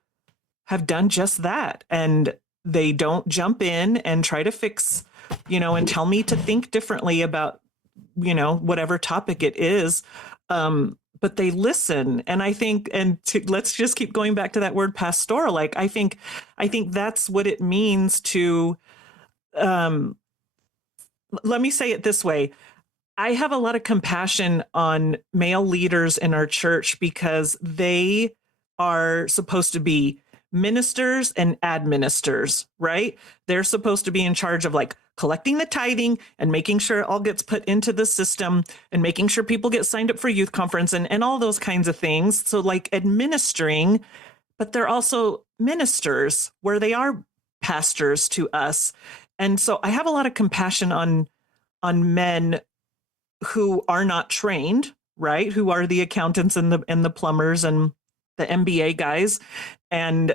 have done just that, and they don't jump in and try to fix, and tell me to think differently about whatever topic it is. But they listen. And I think, let's just keep going back to that word pastoral. Like, I think that's what it means to, let me say it this way. I have a lot of compassion on male leaders in our church because they are supposed to be ministers and administers, right? They're supposed to be in charge of like collecting the tithing and making sure it all gets put into the system and making sure people get signed up for youth conference and all those kinds of things. So like administering, but they're also ministers where they are pastors to us. And so I have a lot of compassion on men who are not trained, right? Who are the accountants and the plumbers and the MBA guys, and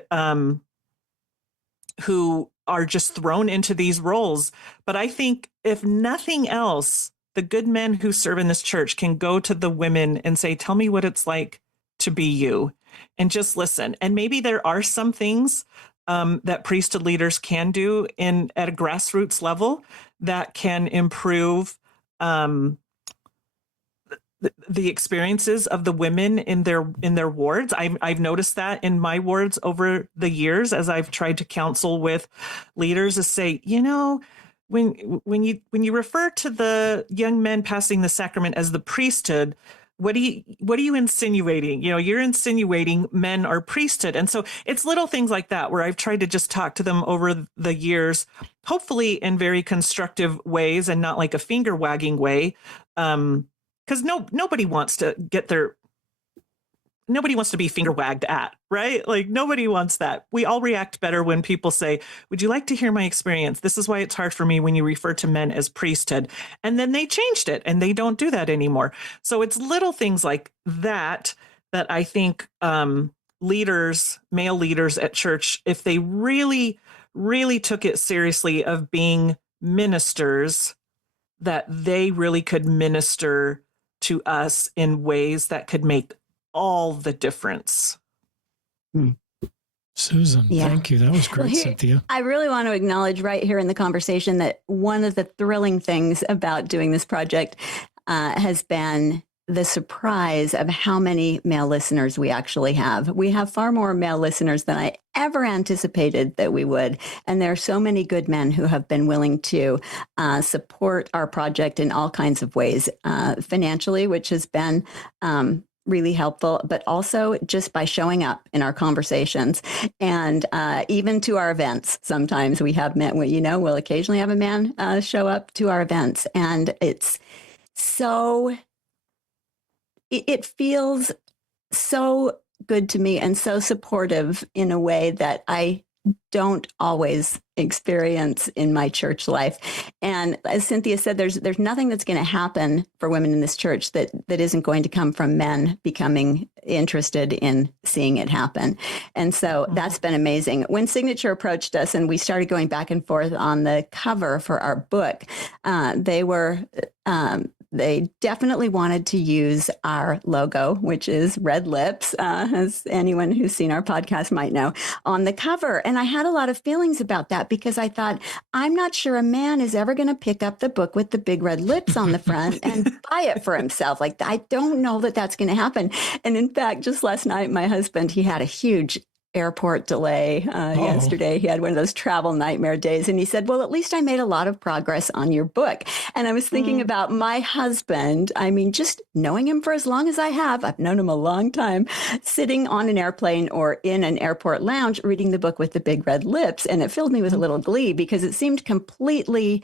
who are just thrown into these roles. But I think if nothing else, the good men who serve in this church can go to the women and say, tell me what it's like to be you, and just listen. And maybe there are some things that priesthood leaders can do at a grassroots level that can improve the experiences of the women in their wards. I've noticed that in my wards over the years as I've tried to counsel with leaders to say, when you refer to the young men passing the sacrament as the priesthood, what are you insinuating? You're insinuating men are priesthood. And so it's little things like that where I've tried to just talk to them over the years, hopefully in very constructive ways and not like a finger wagging way. Because nobody wants to be finger wagged at, right? Like nobody wants that. We all react better when people say, would you like to hear my experience? This is why it's hard for me when you refer to men as priesthood. And then they changed it and they don't do that anymore. So it's little things like that I think male leaders at church, if they really, really took it seriously of being ministers, that they really could minister to us in ways that could make all the difference. Susan, thank you. That was great, Cynthia. I really want to acknowledge right here in the conversation that one of the thrilling things about doing this project has been the surprise of how many male listeners we actually have. We have far more male listeners than I ever anticipated that we would. And there are so many good men who have been willing to support our project in all kinds of ways, financially, which has been really helpful, but also just by showing up in our conversations and even to our events. Sometimes we have men, we'll occasionally have a man show up to our events. And it's so... It feels so good to me and so supportive in a way that I don't always experience in my church life. And as Cynthia said, there's nothing that's going to happen for women in this church that isn't going to come from men becoming interested in seeing it happen. And so that's been amazing. When Signature approached us and we started going back and forth on the cover for our book, they definitely wanted to use our logo, which is red lips, as anyone who's seen our podcast might know, on the cover. And I had a lot of feelings about that because I thought, I'm not sure a man is ever going to pick up the book with the big red lips on the front and buy it for himself. Like, I don't know that that's going to happen. And in fact, just last night, my husband, he had a huge airport delay yesterday. He had one of those travel nightmare days. And he said, well, at least I made a lot of progress on your book. And I was thinking about my husband. I mean, just knowing him for as long as I have, I've known him a long time, sitting on an airplane or in an airport lounge, reading the book with the big red lips. And it filled me with a little glee because it seemed completely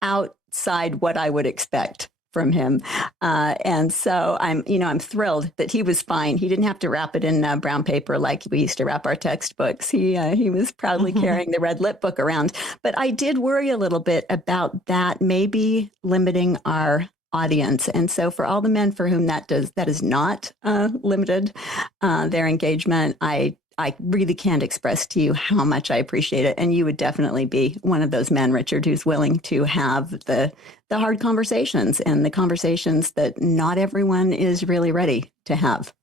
outside what I would expect from him. And so I'm thrilled that he was fine. He didn't have to wrap it in brown paper like we used to wrap our textbooks. He was proudly carrying the red lip book around. But I did worry a little bit about that maybe limiting our audience. And so for all the men for whom that is not limited their engagement, I really can't express to you how much I appreciate it. And you would definitely be one of those men, Richard, who's willing to have the hard conversations and the conversations that not everyone is really ready to have.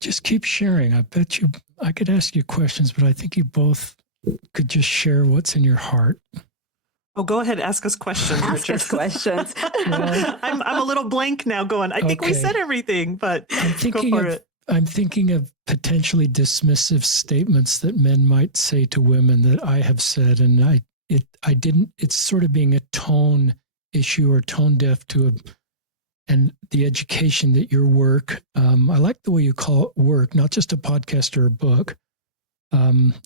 Just keep sharing. I bet I could ask you questions, but I think you both could just share what's in your heart. Oh, go ahead. Ask us questions, Ask Richard. us questions. Well, I'm a little blank now going, I think we Okay. said everything, but go for it. I'm thinking of potentially dismissive statements that men might say to women that I have said, and I didn't. It's sort of being a tone issue or tone deaf to and the education that your work. I like the way you call it work, not just a podcast or a book,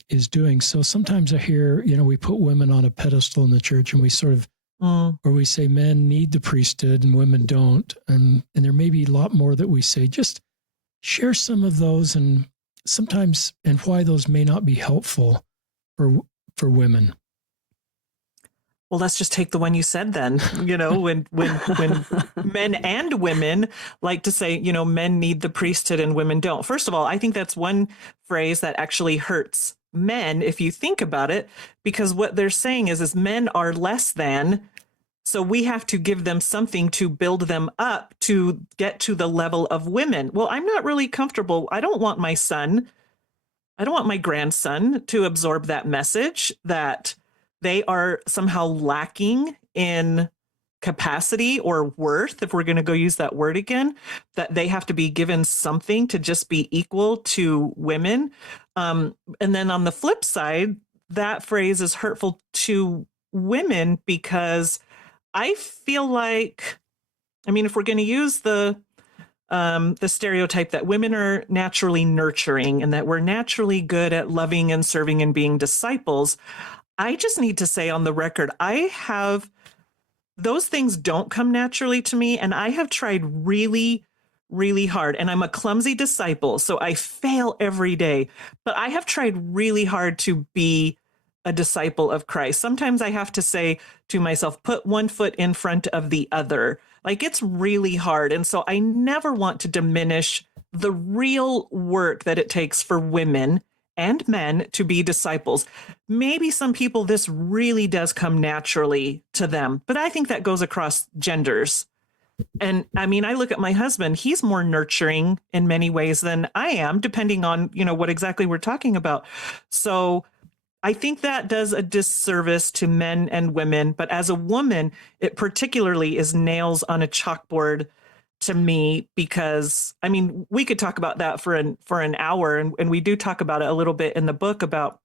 is doing. So sometimes I hear, we put women on a pedestal in the church, and we sort of, or we say men need the priesthood and women don't, and there may be a lot more that we say. Just share some of those, and sometimes, and why those may not be helpful for women. Well, let's just take the one you said then. When men and women like to say, men need the priesthood and women don't. First of all, I think that's one phrase that actually hurts men if you think about it, because what they're saying is men are less than, so we have to give them something to build them up to get to the level of women. Well, I'm not really comfortable. I don't want my grandson to absorb that message that they are somehow lacking in capacity or worth, if we're going to go use that word again, that they have to be given something to just be equal to women. And then on the flip side, that phrase is hurtful to women because I feel like, if we're going to use the stereotype that women are naturally nurturing and that we're naturally good at loving and serving and being disciples, I just need to say on the record, those things don't come naturally to me. And I have tried really, really hard. And I'm a clumsy disciple, so I fail every day. But I have tried really hard to be a disciple of Christ. Sometimes I have to say to myself, put one foot in front of the other. Like, it's really hard. And so I never want to diminish the real work that it takes for women and men to be disciples. Maybe some people, this really does come naturally to them, but I think that goes across genders. And I look at my husband, he's more nurturing in many ways than I am, depending on, what exactly we're talking about. So I think that does a disservice to men and women, but as a woman, it particularly is nails on a chalkboard to me, because we could talk about that for an hour, and we do talk about it a little bit in the book about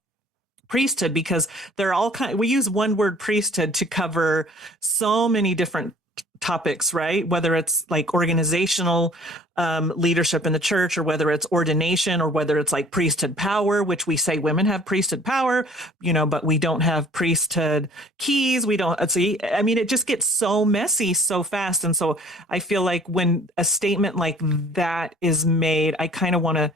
priesthood, because they're all we use one word priesthood to cover so many different topics, right? Whether it's like organizational leadership in the church, or whether it's ordination, or whether it's like priesthood power, which we say women have priesthood power, but we don't have priesthood keys. We don't see. It just gets so messy so fast. And so I feel like when a statement like that is made, I kind of want to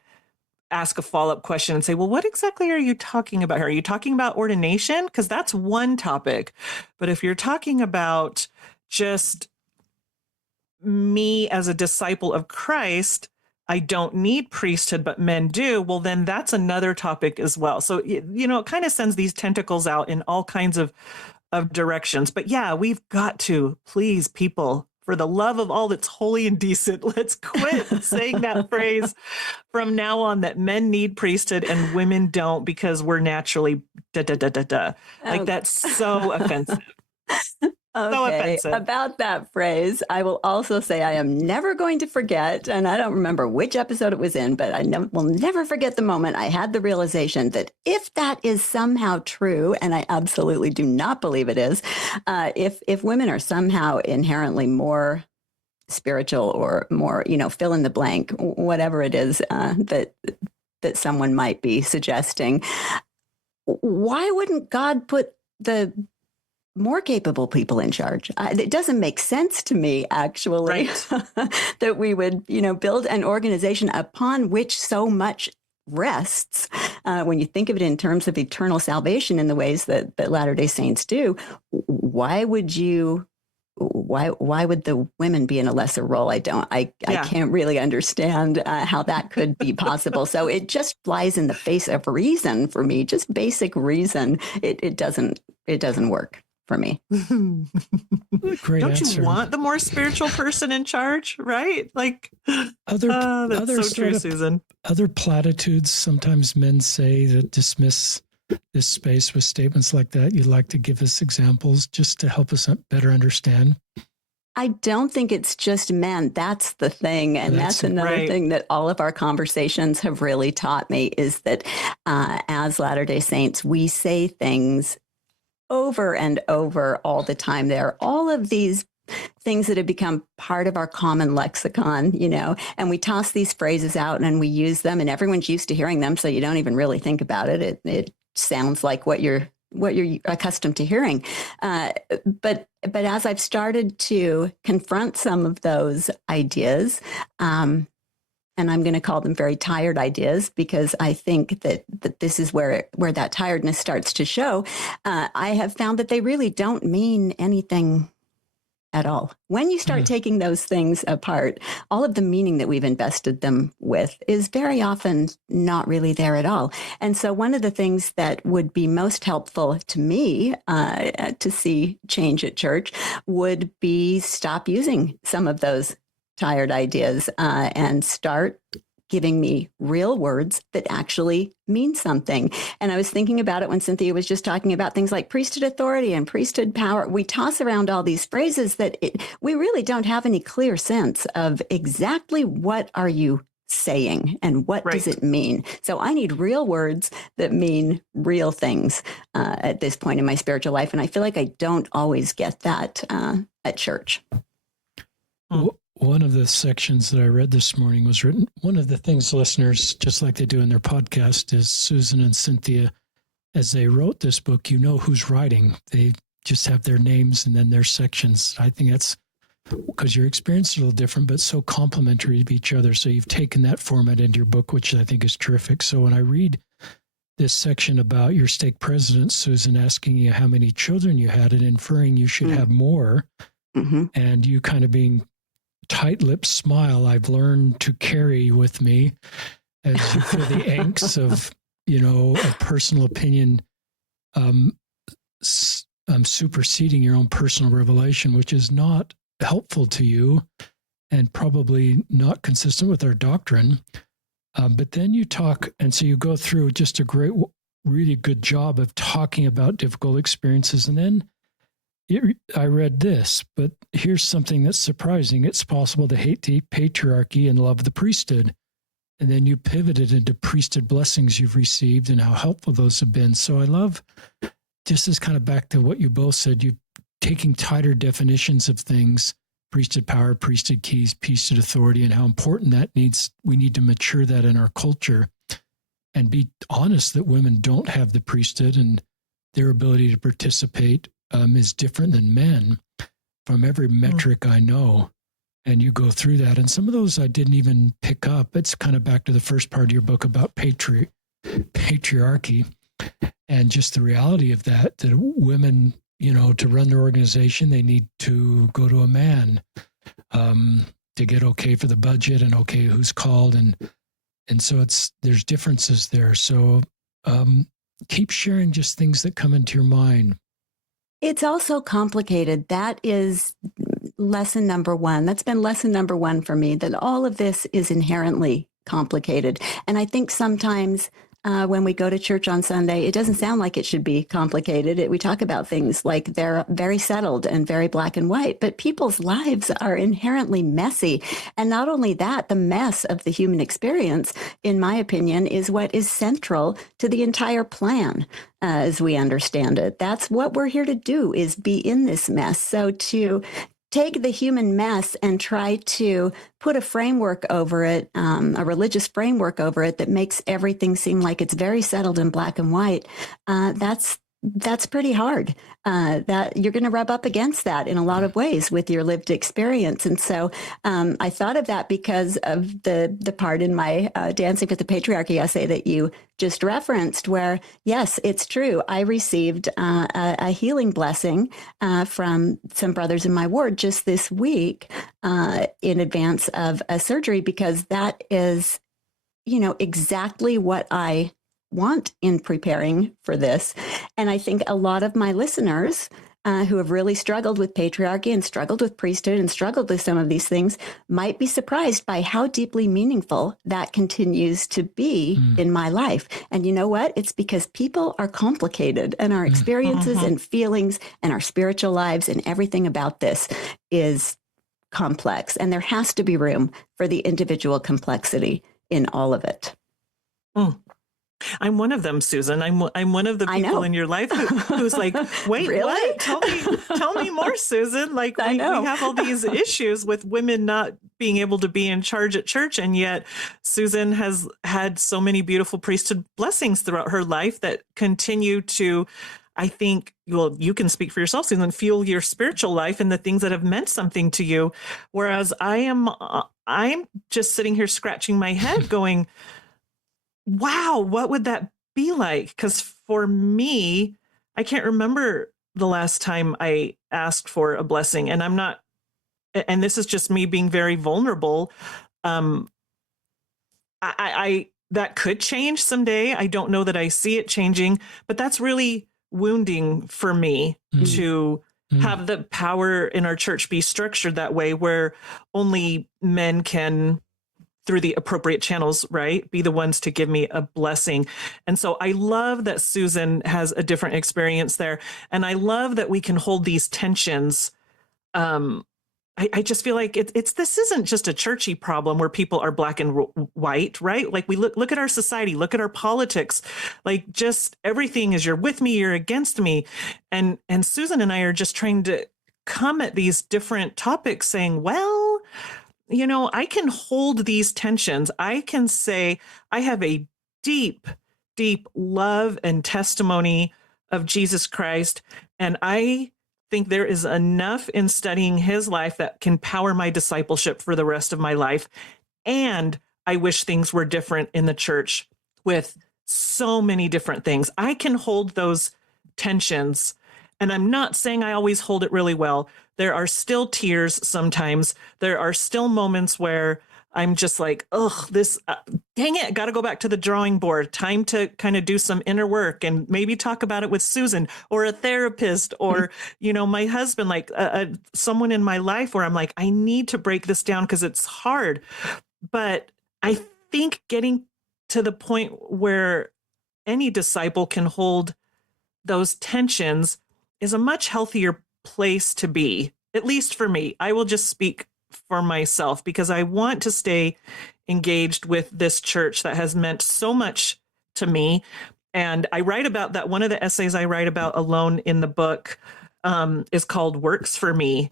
ask a follow-up question and say, well, what exactly are you talking about here? Are you talking about ordination? Because that's one topic. But if you're talking about just me as a disciple of Christ, I don't need priesthood, but men do. Well, then that's another topic as well. So, it kind of sends these tentacles out in all kinds of directions. But yeah, we've got to, please, people, for the love of all that's holy and decent, let's quit saying that phrase from now on, that men need priesthood and women don't, because we're naturally Like, that's so offensive. Okay, about that phrase, I will also say I am never going to forget, and I don't remember which episode it was in, but I will never forget the moment I had the realization that if that is somehow true, and I absolutely do not believe it is, if women are somehow inherently more spiritual or more, fill in the blank, whatever it is that someone might be suggesting, why wouldn't God put the more capable people in charge? It doesn't make sense to me, actually, right. That we would, build an organization upon which so much rests. When you think of it in terms of eternal salvation in the ways that Latter-day Saints do, why would the women be in a lesser role? I can't really understand how that could be possible. So it just flies in the face of reason for me, just basic reason. It doesn't work for me. Great Don't answer. You want the more spiritual person in charge, right? Like, that's so true, Susan. Other platitudes sometimes men say that dismiss this space with statements like that, you'd like to give us examples just to help us better understand? I don't think it's just men. That's the thing. And that's another thing that all of our conversations have really taught me is that as Latter-day Saints, we say things over and over all the time. There are all of these things that have become part of our common lexicon, and we toss these phrases out and we use them and everyone's used to hearing them. So you don't even really think about it. It sounds like what you're accustomed to hearing. But as I've started to confront some of those ideas, and I'm going to call them very tired ideas because I think that this is where that tiredness starts to show, I have found that they really don't mean anything at all. When you start taking those things apart, all of the meaning that we've invested them with is very often not really there at all. And so one of the things that would be most helpful to me to see change at church would be stop using some of those tired ideas and start giving me real words that actually mean something. And I was thinking about it when Cynthia was just talking about things like priesthood authority and priesthood power. We toss around all these phrases that we really don't have any clear sense of exactly what are you saying and what does it mean. So I need real words that mean real things at this point in my spiritual life. And I feel like I don't always get that at church. One of the sections that I read this morning was written. One of the things listeners, just like they do in their podcast, is Susan and Cynthia, as they wrote this book, who's writing. They just have their names and then their sections. I think that's because your experience is a little different, but so complementary to each other. So you've taken that format into your book, which I think is terrific. So when I read this section about your stake president, Susan, asking you how many children you had and inferring you should have more, and you kind of being tight-lipped smile I've learned to carry with me as you feel the angst of, a personal opinion superseding your own personal revelation, which is not helpful to you and probably not consistent with our doctrine. But then you talk, and so you go through just a really good job of talking about difficult experiences. And then I read this, but here's something that's surprising. It's possible to hate the patriarchy and love the priesthood. And then you pivoted into priesthood blessings you've received and how helpful those have been. So I love, just as kind of back to what you both said, you taking tighter definitions of things, priesthood power, priesthood keys, priesthood authority, and how important we need to mature that in our culture and be honest that women don't have the priesthood and their ability to participate is different than men from every metric I know. And you go through that. And some of those I didn't even pick up. It's kind of back to the first part of your book about patriarchy and just the reality of that women, to run their organization, they need to go to a man to get okay for the budget and okay who's called. And so there's differences there. So keep sharing just things that come into your mind. It's also complicated. That is lesson number one. That's been lesson number one for me, that all of this is inherently complicated. And I think sometimes when we go to church on Sunday, it doesn't sound like it should be complicated. We talk about things like they're very settled and very black and white, but people's lives are inherently messy. And not only that, the mess of the human experience, in my opinion, is what is central to the entire plan as we understand it. That's what we're here to do, is be in this mess. So to take the human mess and try to put a framework over it, a religious framework over it that makes everything seem like it's very settled in black and white, that's pretty hard. That you're going to rub up against that in a lot of ways with your lived experience. And so I thought of that because of the part in my Dancing with the Patriarchy essay that you just referenced, where, yes, it's true. I received a healing blessing from some brothers in my ward just this week in advance of a surgery, because that is, exactly what I want in preparing for this. And I think a lot of my listeners who have really struggled with patriarchy and struggled with priesthood and struggled with some of these things might be surprised by how deeply meaningful that continues to be in my life. And you know what? It's because people are complicated, and our experiences and feelings and our spiritual lives and everything about this is complex. And there has to be room for the individual complexity in all of it. I'm one of them, Susan. I'm one of the people in your life who's like, wait, Really? what? Tell me more, Susan. Like we have all these issues with women not being able to be in charge at church. And yet Susan has had so many beautiful priesthood blessings throughout her life that continue to, I think, well, you can speak for yourself, Susan, fuel your spiritual life and the things that have meant something to you. Whereas I'm just sitting here scratching my head going, wow, what would that be like? Because for me, I can't remember the last time I asked for a blessing, and I'm not, and this is just me being very vulnerable. I that could change someday. I don't know that I see it changing, but that's really wounding for me to have the power in our church be structured that way, where only men can, through the appropriate channels, right, be the ones to give me a blessing. And so I love that Susan has a different experience there. And I love that we can hold these tensions. I just feel like this isn't just a churchy problem where people are black and white, right? Like we look at our society, look at our politics, like just everything is you're with me, you're against me. And Susan and I are just trying to come at these different topics saying, well, you know, I can hold these tensions. I can say I have a deep, deep love and testimony of Jesus Christ. And I think there is enough in studying his life that can power my discipleship for the rest of my life. And I wish things were different in the church with so many different things. I can hold those tensions. And I'm not saying I always hold it really well. There are still tears sometimes. There are still moments where I'm just like, oh, this, dang it, got to go back to the drawing board. Time to kind of do some inner work and maybe talk about it with Susan or a therapist or, you know, my husband, like someone in my life where I'm like, I need to break this down because it's hard. But I think getting to the point where any disciple can hold those tensions is a much healthier place to be, at least for me. I will just speak for myself because I want to stay engaged with this church that has meant so much to me. And I write about that. One of the essays I write about alone in the book is called Works for Me.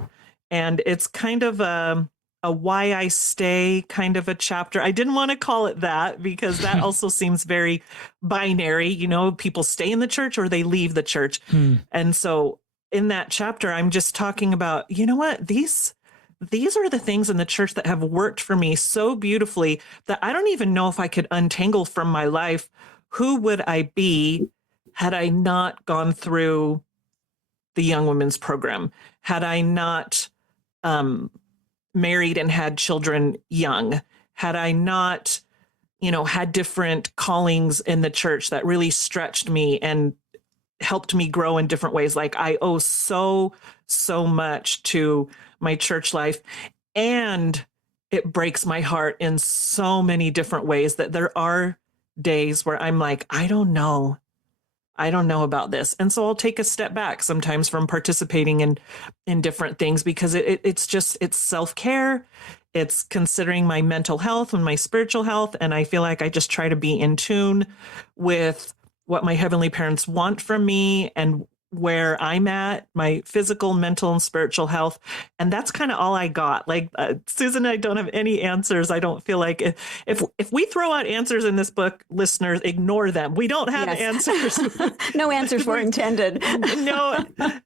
And it's kind of a why I stay kind of a chapter. I didn't want to call it that because that also seems very binary. You know, people stay in the church or they leave the church. And so in that chapter, I'm just talking about, you know what, these are the things in the church that have worked for me so beautifully that I don't even know if I could untangle from my life. Who would I be had I not gone through the Young Women's Program? Had I not married and had children young? Had I not, you know, had different callings in the church that really stretched me and helped me grow in different ways? Like I owe so much to my church life, and it breaks my heart in so many different ways that there are days where I'm like, I don't know about this. And so I'll take a step back sometimes from participating in different things because it's self-care. It's considering my mental health and my spiritual health. And I feel like I just try to be in tune with what my heavenly parents want from me and where I'm at, my physical, mental, and spiritual health. And that's kind of all I got. Like Susan and I don't have any answers. I don't feel like if we throw out answers in this book, listeners, ignore them. We don't have answers. No answers were intended.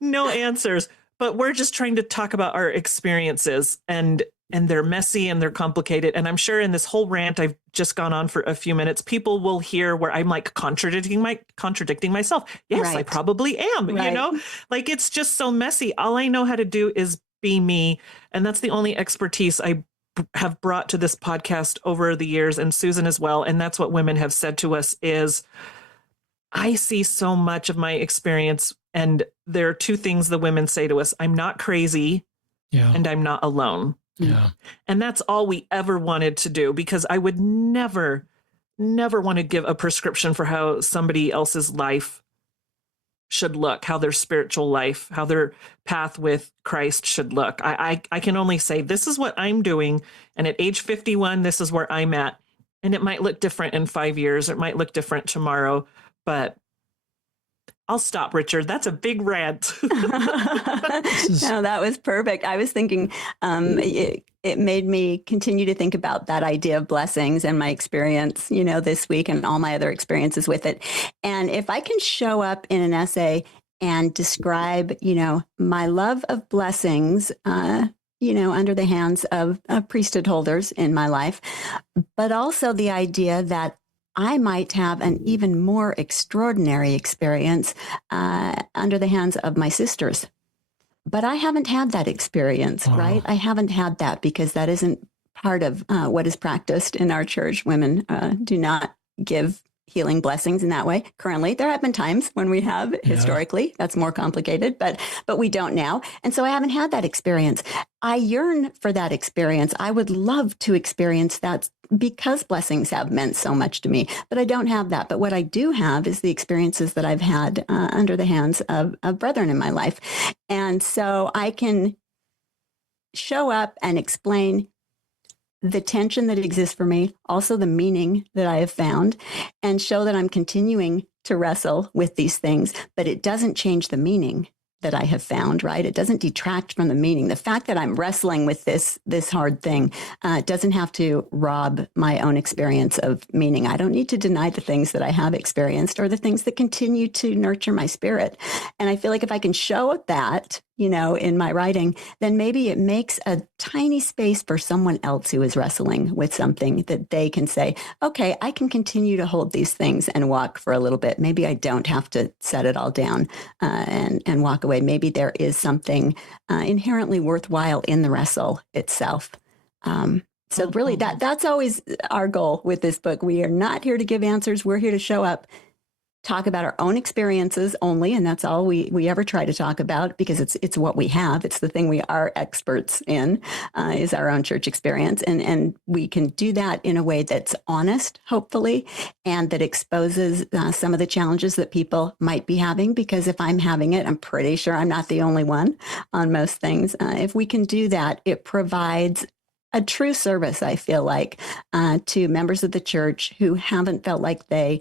No answers. But we're just trying to talk about our experiences, and they're messy and they're complicated. And I'm sure in this whole rant I've just gone on for a few minutes, people will hear where I'm like contradicting myself. Yes, right. I probably am, right. You know, like it's just so messy. All I know how to do is be me. And that's the only expertise I have brought to this podcast over the years, and Susan as well. And that's what women have said to us is, I see so much of my experience And there are two things the women say to us: I'm not crazy, Yeah. and I'm not alone. Yeah. And that's all we ever wanted to do, because I would never want to give a prescription for how somebody else's life should look, how their spiritual life, how their path with Christ should look. I can only say, this is what I'm doing. And at age 51, this is where I'm at. And it might look different in 5 years. It might look different tomorrow, but I'll stop, Richard. That's a big rant. No, that was perfect. I was thinking it made me continue to think about that idea of blessings and my experience, this week and all my other experiences with it. And if I can show up in an essay and describe, my love of blessings, under the hands of priesthood holders in my life, but also the idea that I might have an even more extraordinary experience under the hands of my sisters. But I haven't had that experience, right? I haven't had that because that isn't part of what is practiced in our church. Women do not give healing blessings in that way. Currently, there have been times when we have historically. That's more complicated, but we don't now. And so I haven't had that experience. I yearn for that experience. I would love to experience that because blessings have meant so much to me, but I don't have that. But what I do have is the experiences that I've had under the hands of brethren in my life. And so I can show up and explain the tension that exists for me, also the meaning that I have found, and show that I'm continuing to wrestle with these things, but it doesn't change the meaning that I have found, right? It doesn't detract from the meaning. The fact that I'm wrestling with this hard thing doesn't have to rob my own experience of meaning. I don't need to deny the things that I have experienced or the things that continue to nurture my spirit. And I feel like if I can show that, in my writing, then maybe it makes a tiny space for someone else who is wrestling with something that they can say, okay, I can continue to hold these things and walk for a little bit. Maybe I don't have to set it all down and walk away. Maybe there is something inherently worthwhile in the wrestle itself. So really, that's always our goal with this book. We are not here to give answers. We're here to show up, talk about our own experiences only, and that's all we ever try to talk about, because it's what we have. It's the thing we are experts in, is our own church experience. And we can do that in a way that's honest, hopefully, and that exposes some of the challenges that people might be having, because if I'm having it, I'm pretty sure I'm not the only one on most things. If we can do that, it provides a true service, I feel like, to members of the church who haven't felt like they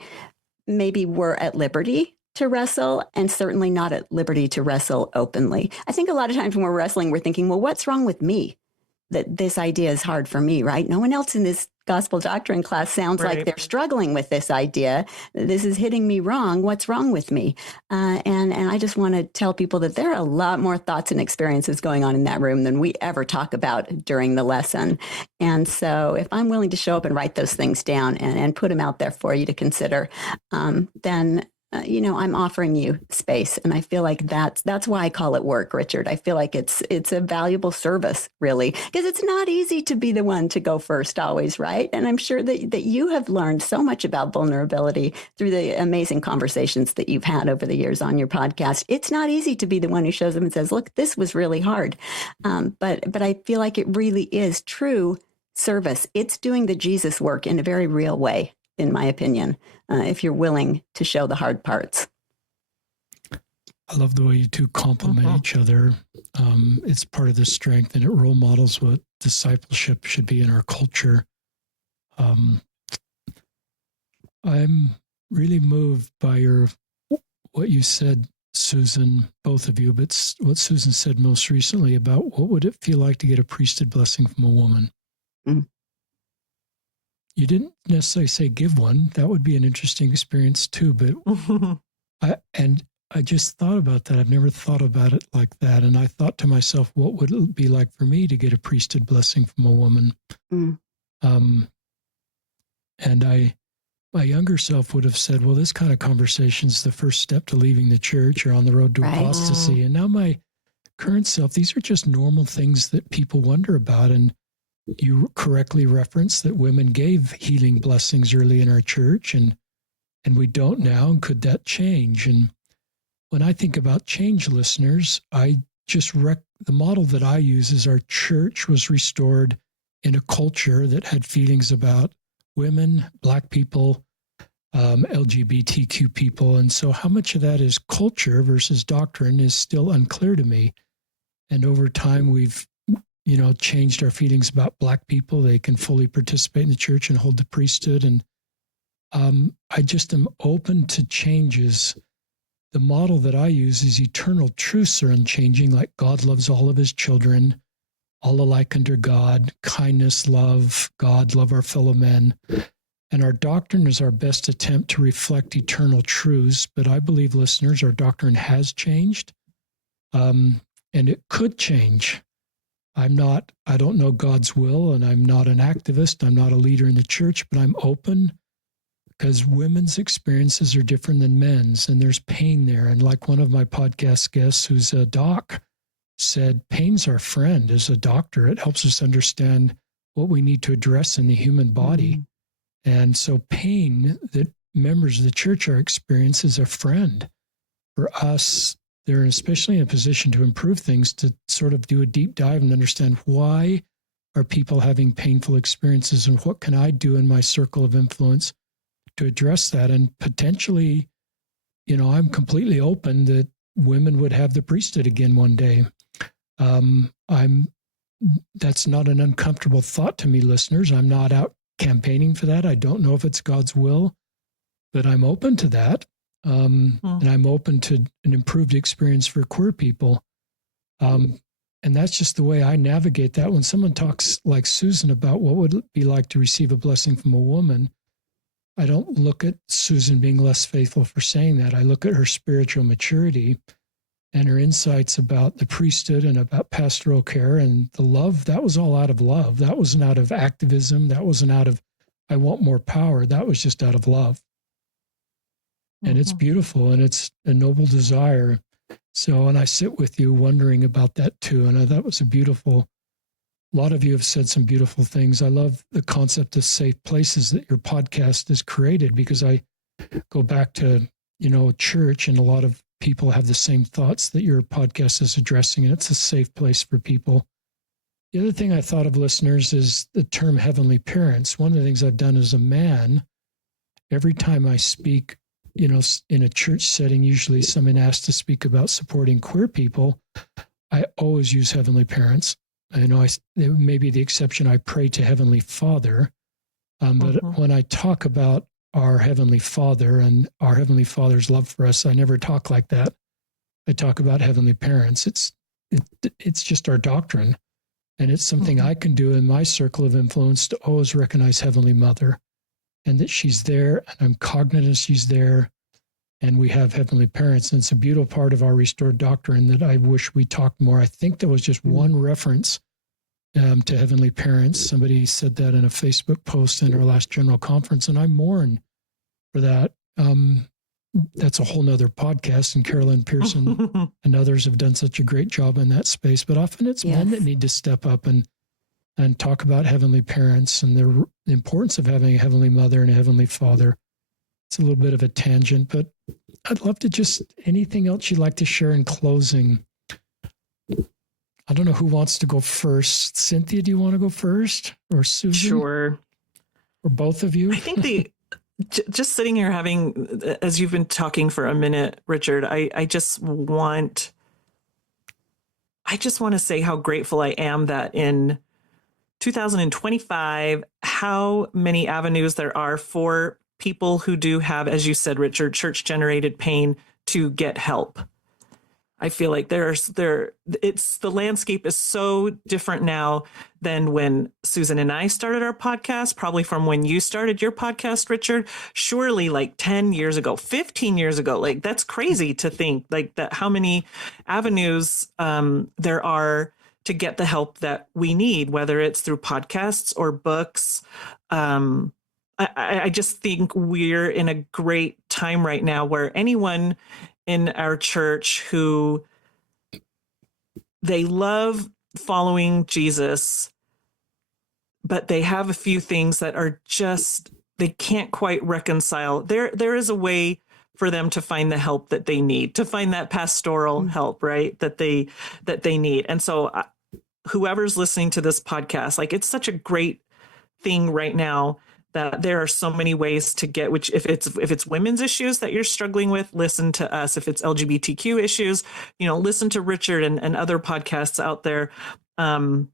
maybe were at liberty to wrestle, and certainly not at liberty to wrestle openly. I think a lot of times when we're wrestling, we're thinking, well, what's wrong with me that this idea is hard for me, right? No one else in this gospel doctrine class sounds like they're struggling with this idea. This is hitting me wrong. What's wrong with me? And I just want to tell people that there are a lot more thoughts and experiences going on in that room than we ever talk about during the lesson. And so if I'm willing to show up and write those things down and put them out there for you to consider, then I'm offering you space. And I feel like that's why I call it work, Richard. I feel like it's a valuable service, really, because it's not easy to be the one to go first always, right? And I'm sure that you have learned so much about vulnerability through the amazing conversations that you've had over the years on your podcast. It's not easy to be the one who shows up and says, look, this was really hard. But I feel like it really is true service. It's doing the Jesus work in a very real way, in my opinion, if you're willing to show the hard parts. I love the way you two complement each other. It's part of the strength, and it role models what discipleship should be in our culture. I'm really moved by what you said, Susan, both of you, but what Susan said most recently about what would it feel like to get a priesthood blessing from a woman. Mm. You didn't necessarily say give one. That would be an interesting experience too. But I just thought about that. I've never thought about it like that. And I thought to myself, what would it be like for me to get a priesthood blessing from a woman? Mm. And my younger self would have said, well, this kind of conversation is the first step to leaving the church or on the road to apostasy. And now my current self, these are just normal things that people wonder about. And you correctly referenced that women gave healing blessings early in our church, and we don't now. And could that change? And when I think about change, listeners, I just the model that I use is our church was restored in a culture that had feelings about women, Black people, LGBTQ people. And so how much of that is culture versus doctrine is still unclear to me. And over time, we've, changed our feelings about Black people. They can fully participate in the church and hold the priesthood. And I just am open to changes. The model that I use is eternal truths are unchanging, like God loves all of his children, all alike under God, kindness, love, God, love our fellow men. And our doctrine is our best attempt to reflect eternal truths. But I believe, listeners, our doctrine has changed, and it could change. I don't know God's will, and I'm not an activist. I'm not a leader in the church, but I'm open because women's experiences are different than men's, and there's pain there. And like one of my podcast guests, who's a doc, said, pain's our friend. As a doctor, it helps us understand what we need to address in the human body. Mm-hmm. And so pain that members of the church are experiencing is a friend. For us, they're especially in a position to improve things, to sort of do a deep dive and understand why are people having painful experiences and what can I do in my circle of influence to address that. And potentially, I'm completely open that women would have the priesthood again one day. That's not an uncomfortable thought to me, listeners. I'm not out campaigning for that. I don't know if it's God's will, but I'm open to that. And I'm open to an improved experience for queer people. And that's just the way I navigate that. When someone talks like Susan about what would it be like to receive a blessing from a woman, I don't look at Susan being less faithful for saying that. I look at her spiritual maturity and her insights about the priesthood and about pastoral care and the love. That was all out of love. That wasn't out of activism. That wasn't out of, I want more power. That was just out of love. And it's beautiful, and it's a noble desire. So, and I sit with you wondering about that too. And that was a lot of you have said some beautiful things. I love the concept of safe places that your podcast has created, because I go back to, church, and a lot of people have the same thoughts that your podcast is addressing, and it's a safe place for people. The other thing I thought of, listeners, is the term heavenly parents. One of the things I've done as a man, every time I speak, in a church setting, usually someone asked to speak about supporting queer people, I always use heavenly parents. It may be the exception. I pray to Heavenly Father. But when I talk about our Heavenly Father and our Heavenly Father's love for us, I never talk like that. I talk about heavenly parents. It's just our doctrine. And it's something I can do in my circle of influence to always recognize Heavenly Mother, and that she's there, and I'm cognizant she's there, and we have heavenly parents. And it's a beautiful part of our restored doctrine that I wish we talked more. I think there was just one reference to heavenly parents. Somebody said that in a Facebook post in our last general conference, and I mourn for that. That's a whole nother podcast, and Carolyn Pearson and others have done such a great job in that space. But often it's men that need to step up and talk about heavenly parents and the importance of having a heavenly mother and a heavenly father. It's a little bit of a tangent, but I'd love to anything else you'd like to share in closing? I don't know who wants to go first. Cynthia, do you want to go first, or Susan? Sure. Or both of you? I think just sitting here as you've been talking for a minute, Richard, I just want to say how grateful I am that in 2025, how many avenues there are for people who do have, as you said, Richard, church-generated pain to get help. I feel like the landscape is so different now than when Susan and I started our podcast, probably from when you started your podcast, Richard. Surely like 10 years ago, 15 years ago, like that's crazy to think like that, how many avenues there are to get the help that we need, whether it's through podcasts or books. I just think we're in a great time right now where anyone in our church who they love following Jesus, but they have a few things that are just, they can't quite reconcile. There is a way for them to find the help that they need, to find that pastoral help, right? That they need. And so whoever's listening to this podcast, like, it's such a great thing right now that there are so many ways to get, which if it's women's issues that you're struggling with, listen to us. If it's LGBTQ issues, listen to Richard and other podcasts out there. I'm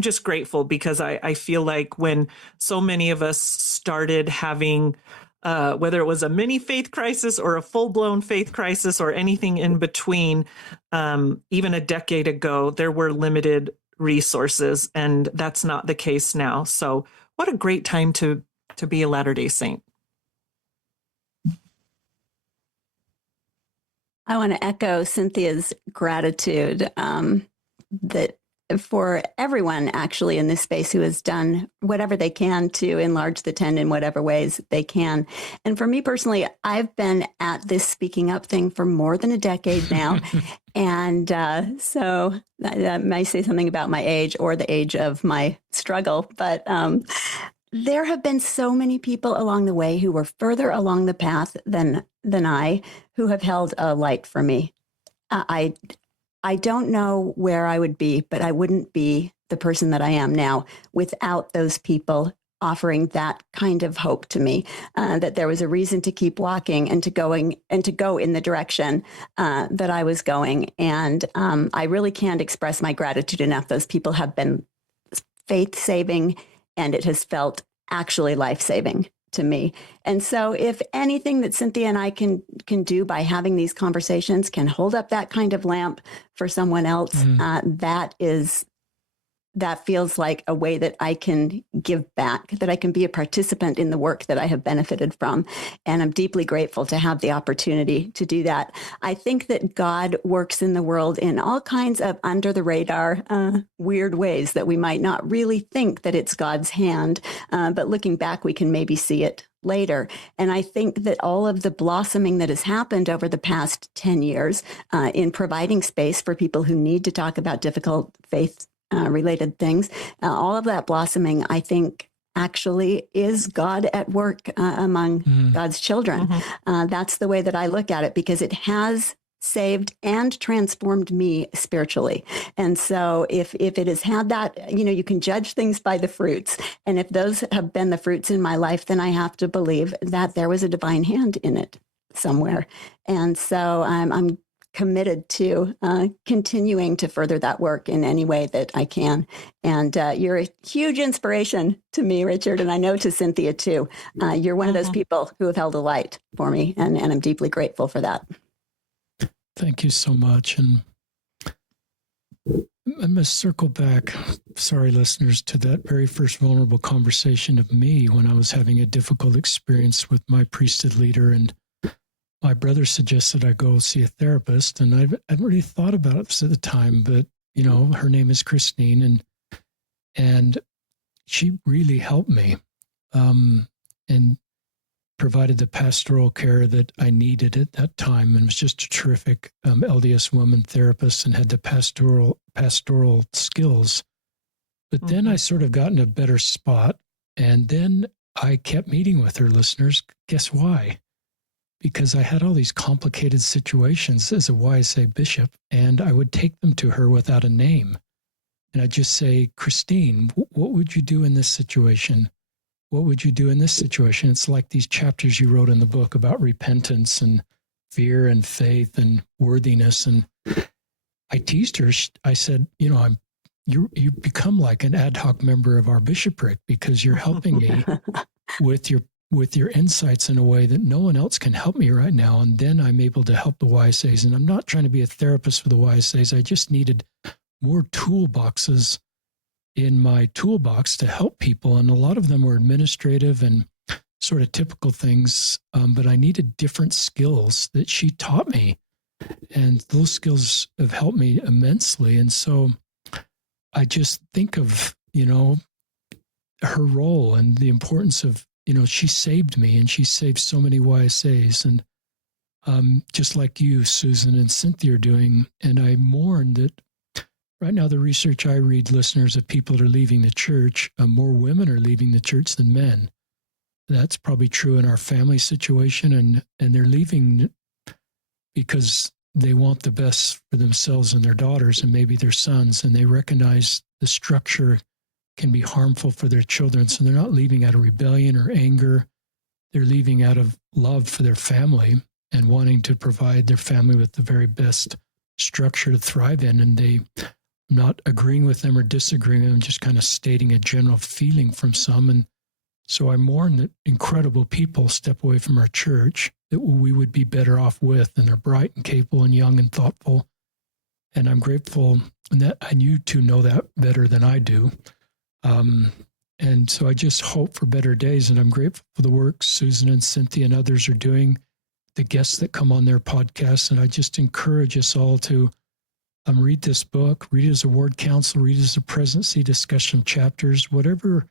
just grateful because I feel like when so many of us started having, whether it was a mini faith crisis or a full-blown faith crisis or anything in between, even a decade ago, there were limited resources, and that's not the case now. So what a great time to be a Latter-day Saint. I want to echo Cynthia's gratitude that for everyone actually in this space who has done whatever they can to enlarge the tent in whatever ways they can. And for me personally, I've been at this speaking up thing for more than a decade now. And so that may say something about my age or the age of my struggle. But there have been so many people along the way who were further along the path than I, who have held a light for me. I don't know where I would be, but I wouldn't be the person that I am now without those people offering that kind of hope to me, that there was a reason to keep walking and to go in the direction that I was going. And I really can't express my gratitude enough. Those people have been faith-saving, and it has felt actually life-saving to me. And so if anything that Cynthia and I can do by having these conversations can hold up that kind of lamp for someone else, that feels like a way that I can give back, that I can be a participant in the work that I have benefited from. And I'm deeply grateful to have the opportunity to do that. I think that God works in the world in all kinds of under the radar, weird ways that we might not really think that it's God's hand. But looking back, we can maybe see it later. And I think that all of the blossoming that has happened over the past 10 years in providing space for people who need to talk about difficult faith related things, all of that blossoming, I think, actually is God at work among God's children. That's the way that I look at it, because it has saved and transformed me spiritually. And so if it has had that, you can judge things by the fruits. And if those have been the fruits in my life, then I have to believe that there was a divine hand in it somewhere. And so I'm committed to continuing to further that work in any way that I can. And you're a huge inspiration to me, Richard, and I know to Cynthia too. You're one of those people who have held a light for me, and I'm deeply grateful for that. Thank you so much. And I must circle back, sorry, listeners, to that very first vulnerable conversation of me when I was having a difficult experience with my priesthood leader, and my brother suggested I go see a therapist, and I hadn't really thought about it at the time, but, her name is Christine, and she really helped me and provided the pastoral care that I needed at that time, and was just a terrific LDS woman therapist and had the pastoral skills. But then I sort of got in a better spot, and then I kept meeting with her, listeners. Guess why? Because I had all these complicated situations as a YSA bishop, and I would take them to her without a name. And I'd just say, Christine, what would you do in this situation? What would you do in this situation? It's like these chapters you wrote in the book about repentance and fear and faith and worthiness. And I teased her. I said, you become like an ad hoc member of our bishopric, because you're helping me with your insights in a way that no one else can help me right now. And then I'm able to help the YSAs. And I'm not trying to be a therapist for the YSAs. I just needed more toolboxes in my toolbox to help people. And a lot of them were administrative and sort of typical things. But I needed different skills that she taught me. And those skills have helped me immensely. And so I just think of, her role and the importance of, she saved me, and she saved so many YSAs, and just like you, Susan and Cynthia are doing. And I mourn that right now the research I read, listeners, of people that are leaving the church, more women are leaving the church than men. that's probably true in our family situation, and they're leaving because they want the best for themselves and their daughters and maybe their sons, and they recognize the structure can be harmful for their children. So they're not leaving out of rebellion or anger. They're leaving out of love for their family and wanting to provide their family with the very best structure to thrive in. And they not agreeing with them or disagreeing with them, just kind of stating a general feeling from some. And so I mourn that incredible people step away from our church that we would be better off with, and they're bright and capable and young and thoughtful. And I'm grateful, and you two know that better than I do. And so I just hope for better days, and I'm grateful for the work Susan and Cynthia and others are doing, the guests that come on their podcasts. And I just encourage us all to read this book, read it as a word counsel, read it as a presidency discussion chapters, whatever,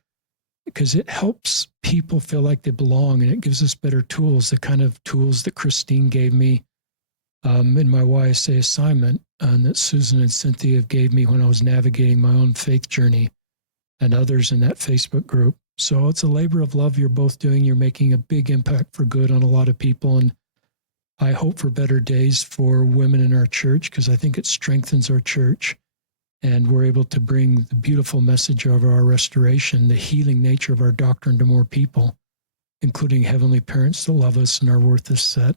because it helps people feel like they belong, and it gives us better tools, the kind of tools that Christine gave me in my YSA assignment, and that Susan and Cynthia gave me when I was navigating my own faith journey, and others in that Facebook group. So it's a labor of love you're both doing. You're making a big impact for good on a lot of people. And I hope for better days for women in our church, because I think it strengthens our church. And we're able to bring the beautiful message of our restoration, the healing nature of our doctrine to more people, including heavenly parents that love us and are worth us set.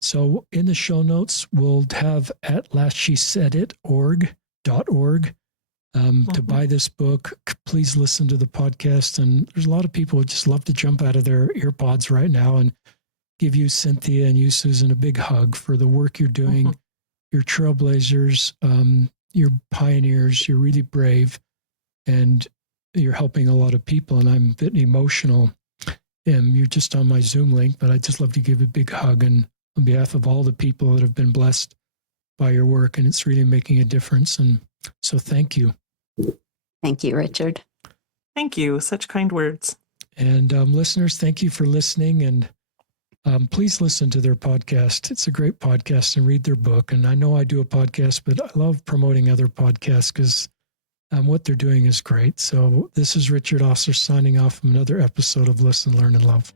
So in the show notes, we'll have at lastshesaidit.org to buy this book. Please listen to the podcast. And there's a lot of people who just love to jump out of their earpods right now and give you, Cynthia, and you, Susan, a big hug for the work you're doing. You're trailblazers, you're pioneers, you're really brave, and you're helping a lot of people. And I'm a bit emotional. You're just on my Zoom link, but I'd just love to give a big hug and on behalf of all the people that have been blessed by your work. And it's really making a difference. And so thank you. Thank you, Richard. Thank you. Such kind words. And listeners, thank you for listening. And please listen to their podcast. It's a great podcast, and read their book. And I know I do a podcast, but I love promoting other podcasts because what they're doing is great. So this is Richard Osler signing off from another episode of Listen, Learn, and Love.